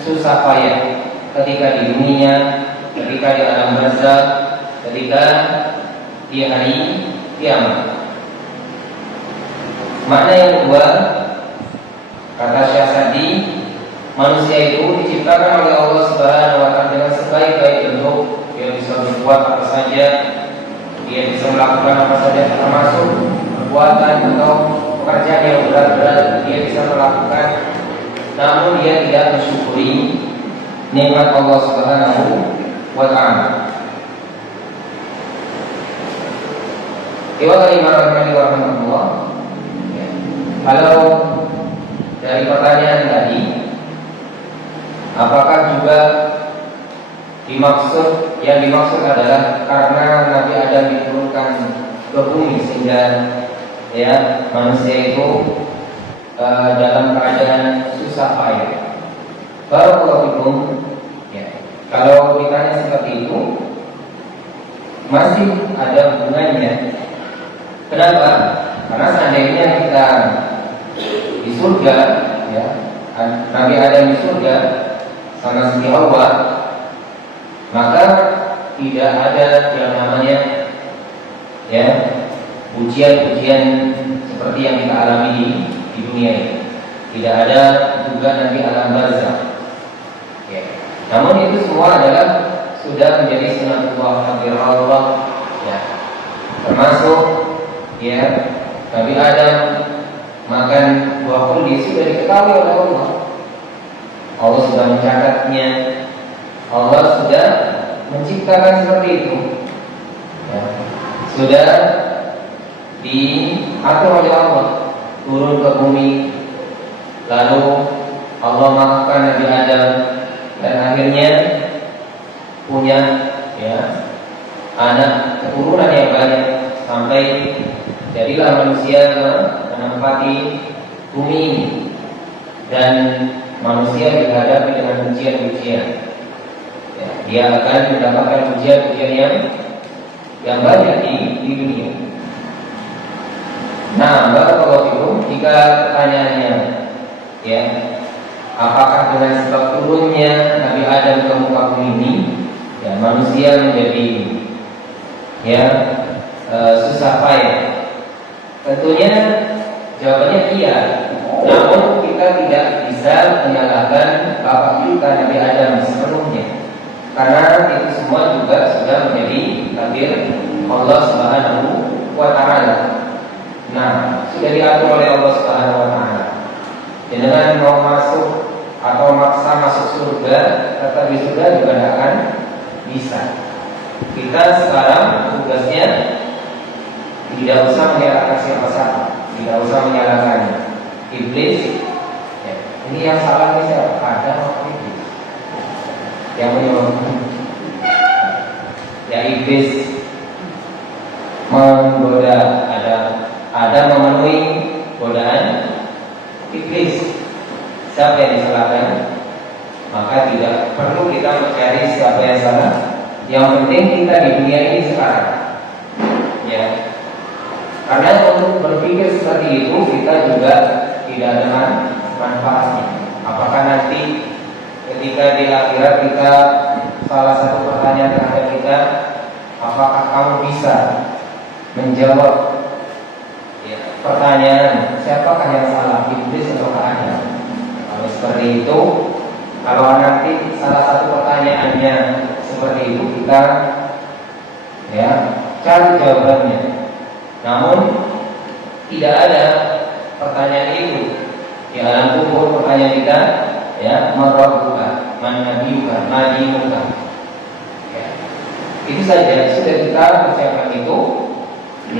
susah payah ketika di dunia, ketika di alam barzakh, ketika di hari kiamat. Makna yang kedua, kata Syiasati, manusia itu diciptakan oleh Allah Subhanahu wa taala dengan sebaik-baik bentuk. Dia bisa berbuat apa saja, dia bisa melakukan apa saja, termasuk perbuatan atau pekerjaan yang berat-berat dia bisa melakukan. Namun dia tidak mensyukuri nikmat Allah Subhanahu wa taala. Iwa rahimahullah. Kalau dari pertanyaan tadi, apakah juga yang dimaksud adalah karena Nabi Adam diturunkan ke bumi sehingga manusia itu dalam keadaan susah payah. Barakallahu kalau ditanya seperti itu masih ada hubungannya. Kenapa? Karena seandainya kita di surga, Nabi Adam di surga sama Siti Hawa, maka tidak ada yang namanya ujian-ujian seperti yang kita alami di dunia ini. Tidak ada juga nanti alam barzakh. Namun itu semua adalah sudah menjadi sunatullah takdir Allah. Termasuk Nabi Adam makan buah kuldi sudah diketahui oleh Allah. Allah sudah mencatatnya. Allah sudah menciptakan seperti itu. Sudah diatur oleh Allah turun ke bumi. Lalu Allah maafkan Nabi Adam dan akhirnya punya anak keturunan yang banyak sampai jadilah manusia menempati bumi ini dan manusia dihadapi dengan ujian-ujian. Dia akan mendapatkan ujian-ujian yang banyak di dunia. Nah, barakallahu fikum, jika pertanyaannya apakah dengan sebab turunnya Nabi Adam ke muka bumi ini manusia menjadi susah payah? Tentunya jawabannya iya. Namun kita tidak bisa menyalahkan bapak kita Nabi Adam sepenuhnya, karena itu semua juga sudah menjadi takdir Allah Subhanahu wa taala. Nah, sudah diatur oleh Allah Subhanahu wa taala. Dengan mau masuk atau maksa masuk surga, tetap di surga juga tidak akan bisa. Kita sekarang tugasnya tidak usah menyalahkan siapa-siapa, tidak usah menyalahkan iblis. Ini yang salah ini siapa? Adam atau iblis? Yang menyebabkan iblis menggoda Adam memenuhi godaan iblis. Siapa yang disalahkan? Maka tidak perlu kita mencari siapa yang salah. Yang penting kita di dunia ini sekarang, karena untuk berpikir seperti itu kita juga tidak ada manfaatnya. Apakah nanti ketika di akhirat kita salah satu pertanyaan terhadap kita, apakah kamu bisa menjawab pertanyaan siapakah yang salah, iblis atau Adam? Kalau seperti itu, kalau nanti salah satu pertanyaannya seperti itu, kita cari jawabannya. Namun tidak ada pertanyaan itu di alam kubur. Pertanyaan kita man rabbuka, man nabiyuka, ma dinuka. Itu saja sudah kita persiapkan itu.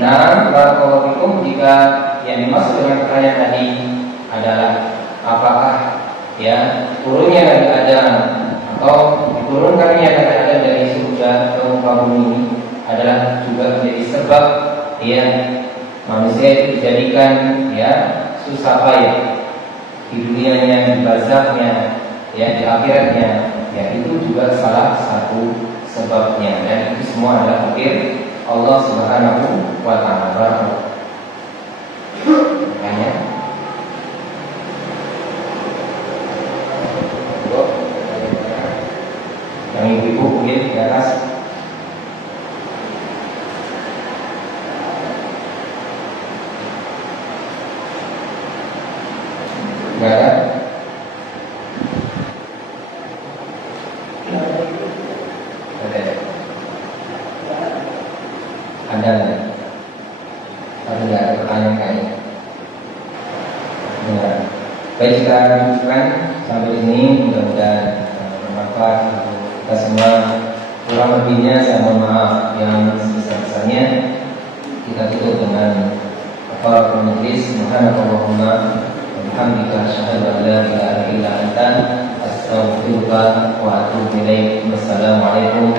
Nah, barakallahu fikum, jika yang dimaksud dengan pertanyaan tadi adalah apakah turunnya Nabi Adam atau diturunkannya Nabi Adam dari surga ke muka bumi ini adalah juga menjadi sebab manusia itu dijadikan susah payah di dunianya, di barzakhnya, di akhiratnya, itu juga salah satu Allah Subhanahu wa Ta'ala. Makanya yang ibu-ibu mungkin di atas. Enggak ada? Ada nggak? Tapi nggak ada pertanyaan kayaknya. Ya. Baik, kita lanjutkan sampai di sini. Mudah-mudahan bermanfaat untuk kita semua. Kurang lebihnya saya mohon maaf. Yang sebesar-besarnya kita tutup dengan kafaratul majlis. Subhanakallahumma wa bihamdika asyhadu an la ilaha illa anta astaghfiruka wa atubu ilaik. Wassalamualaikum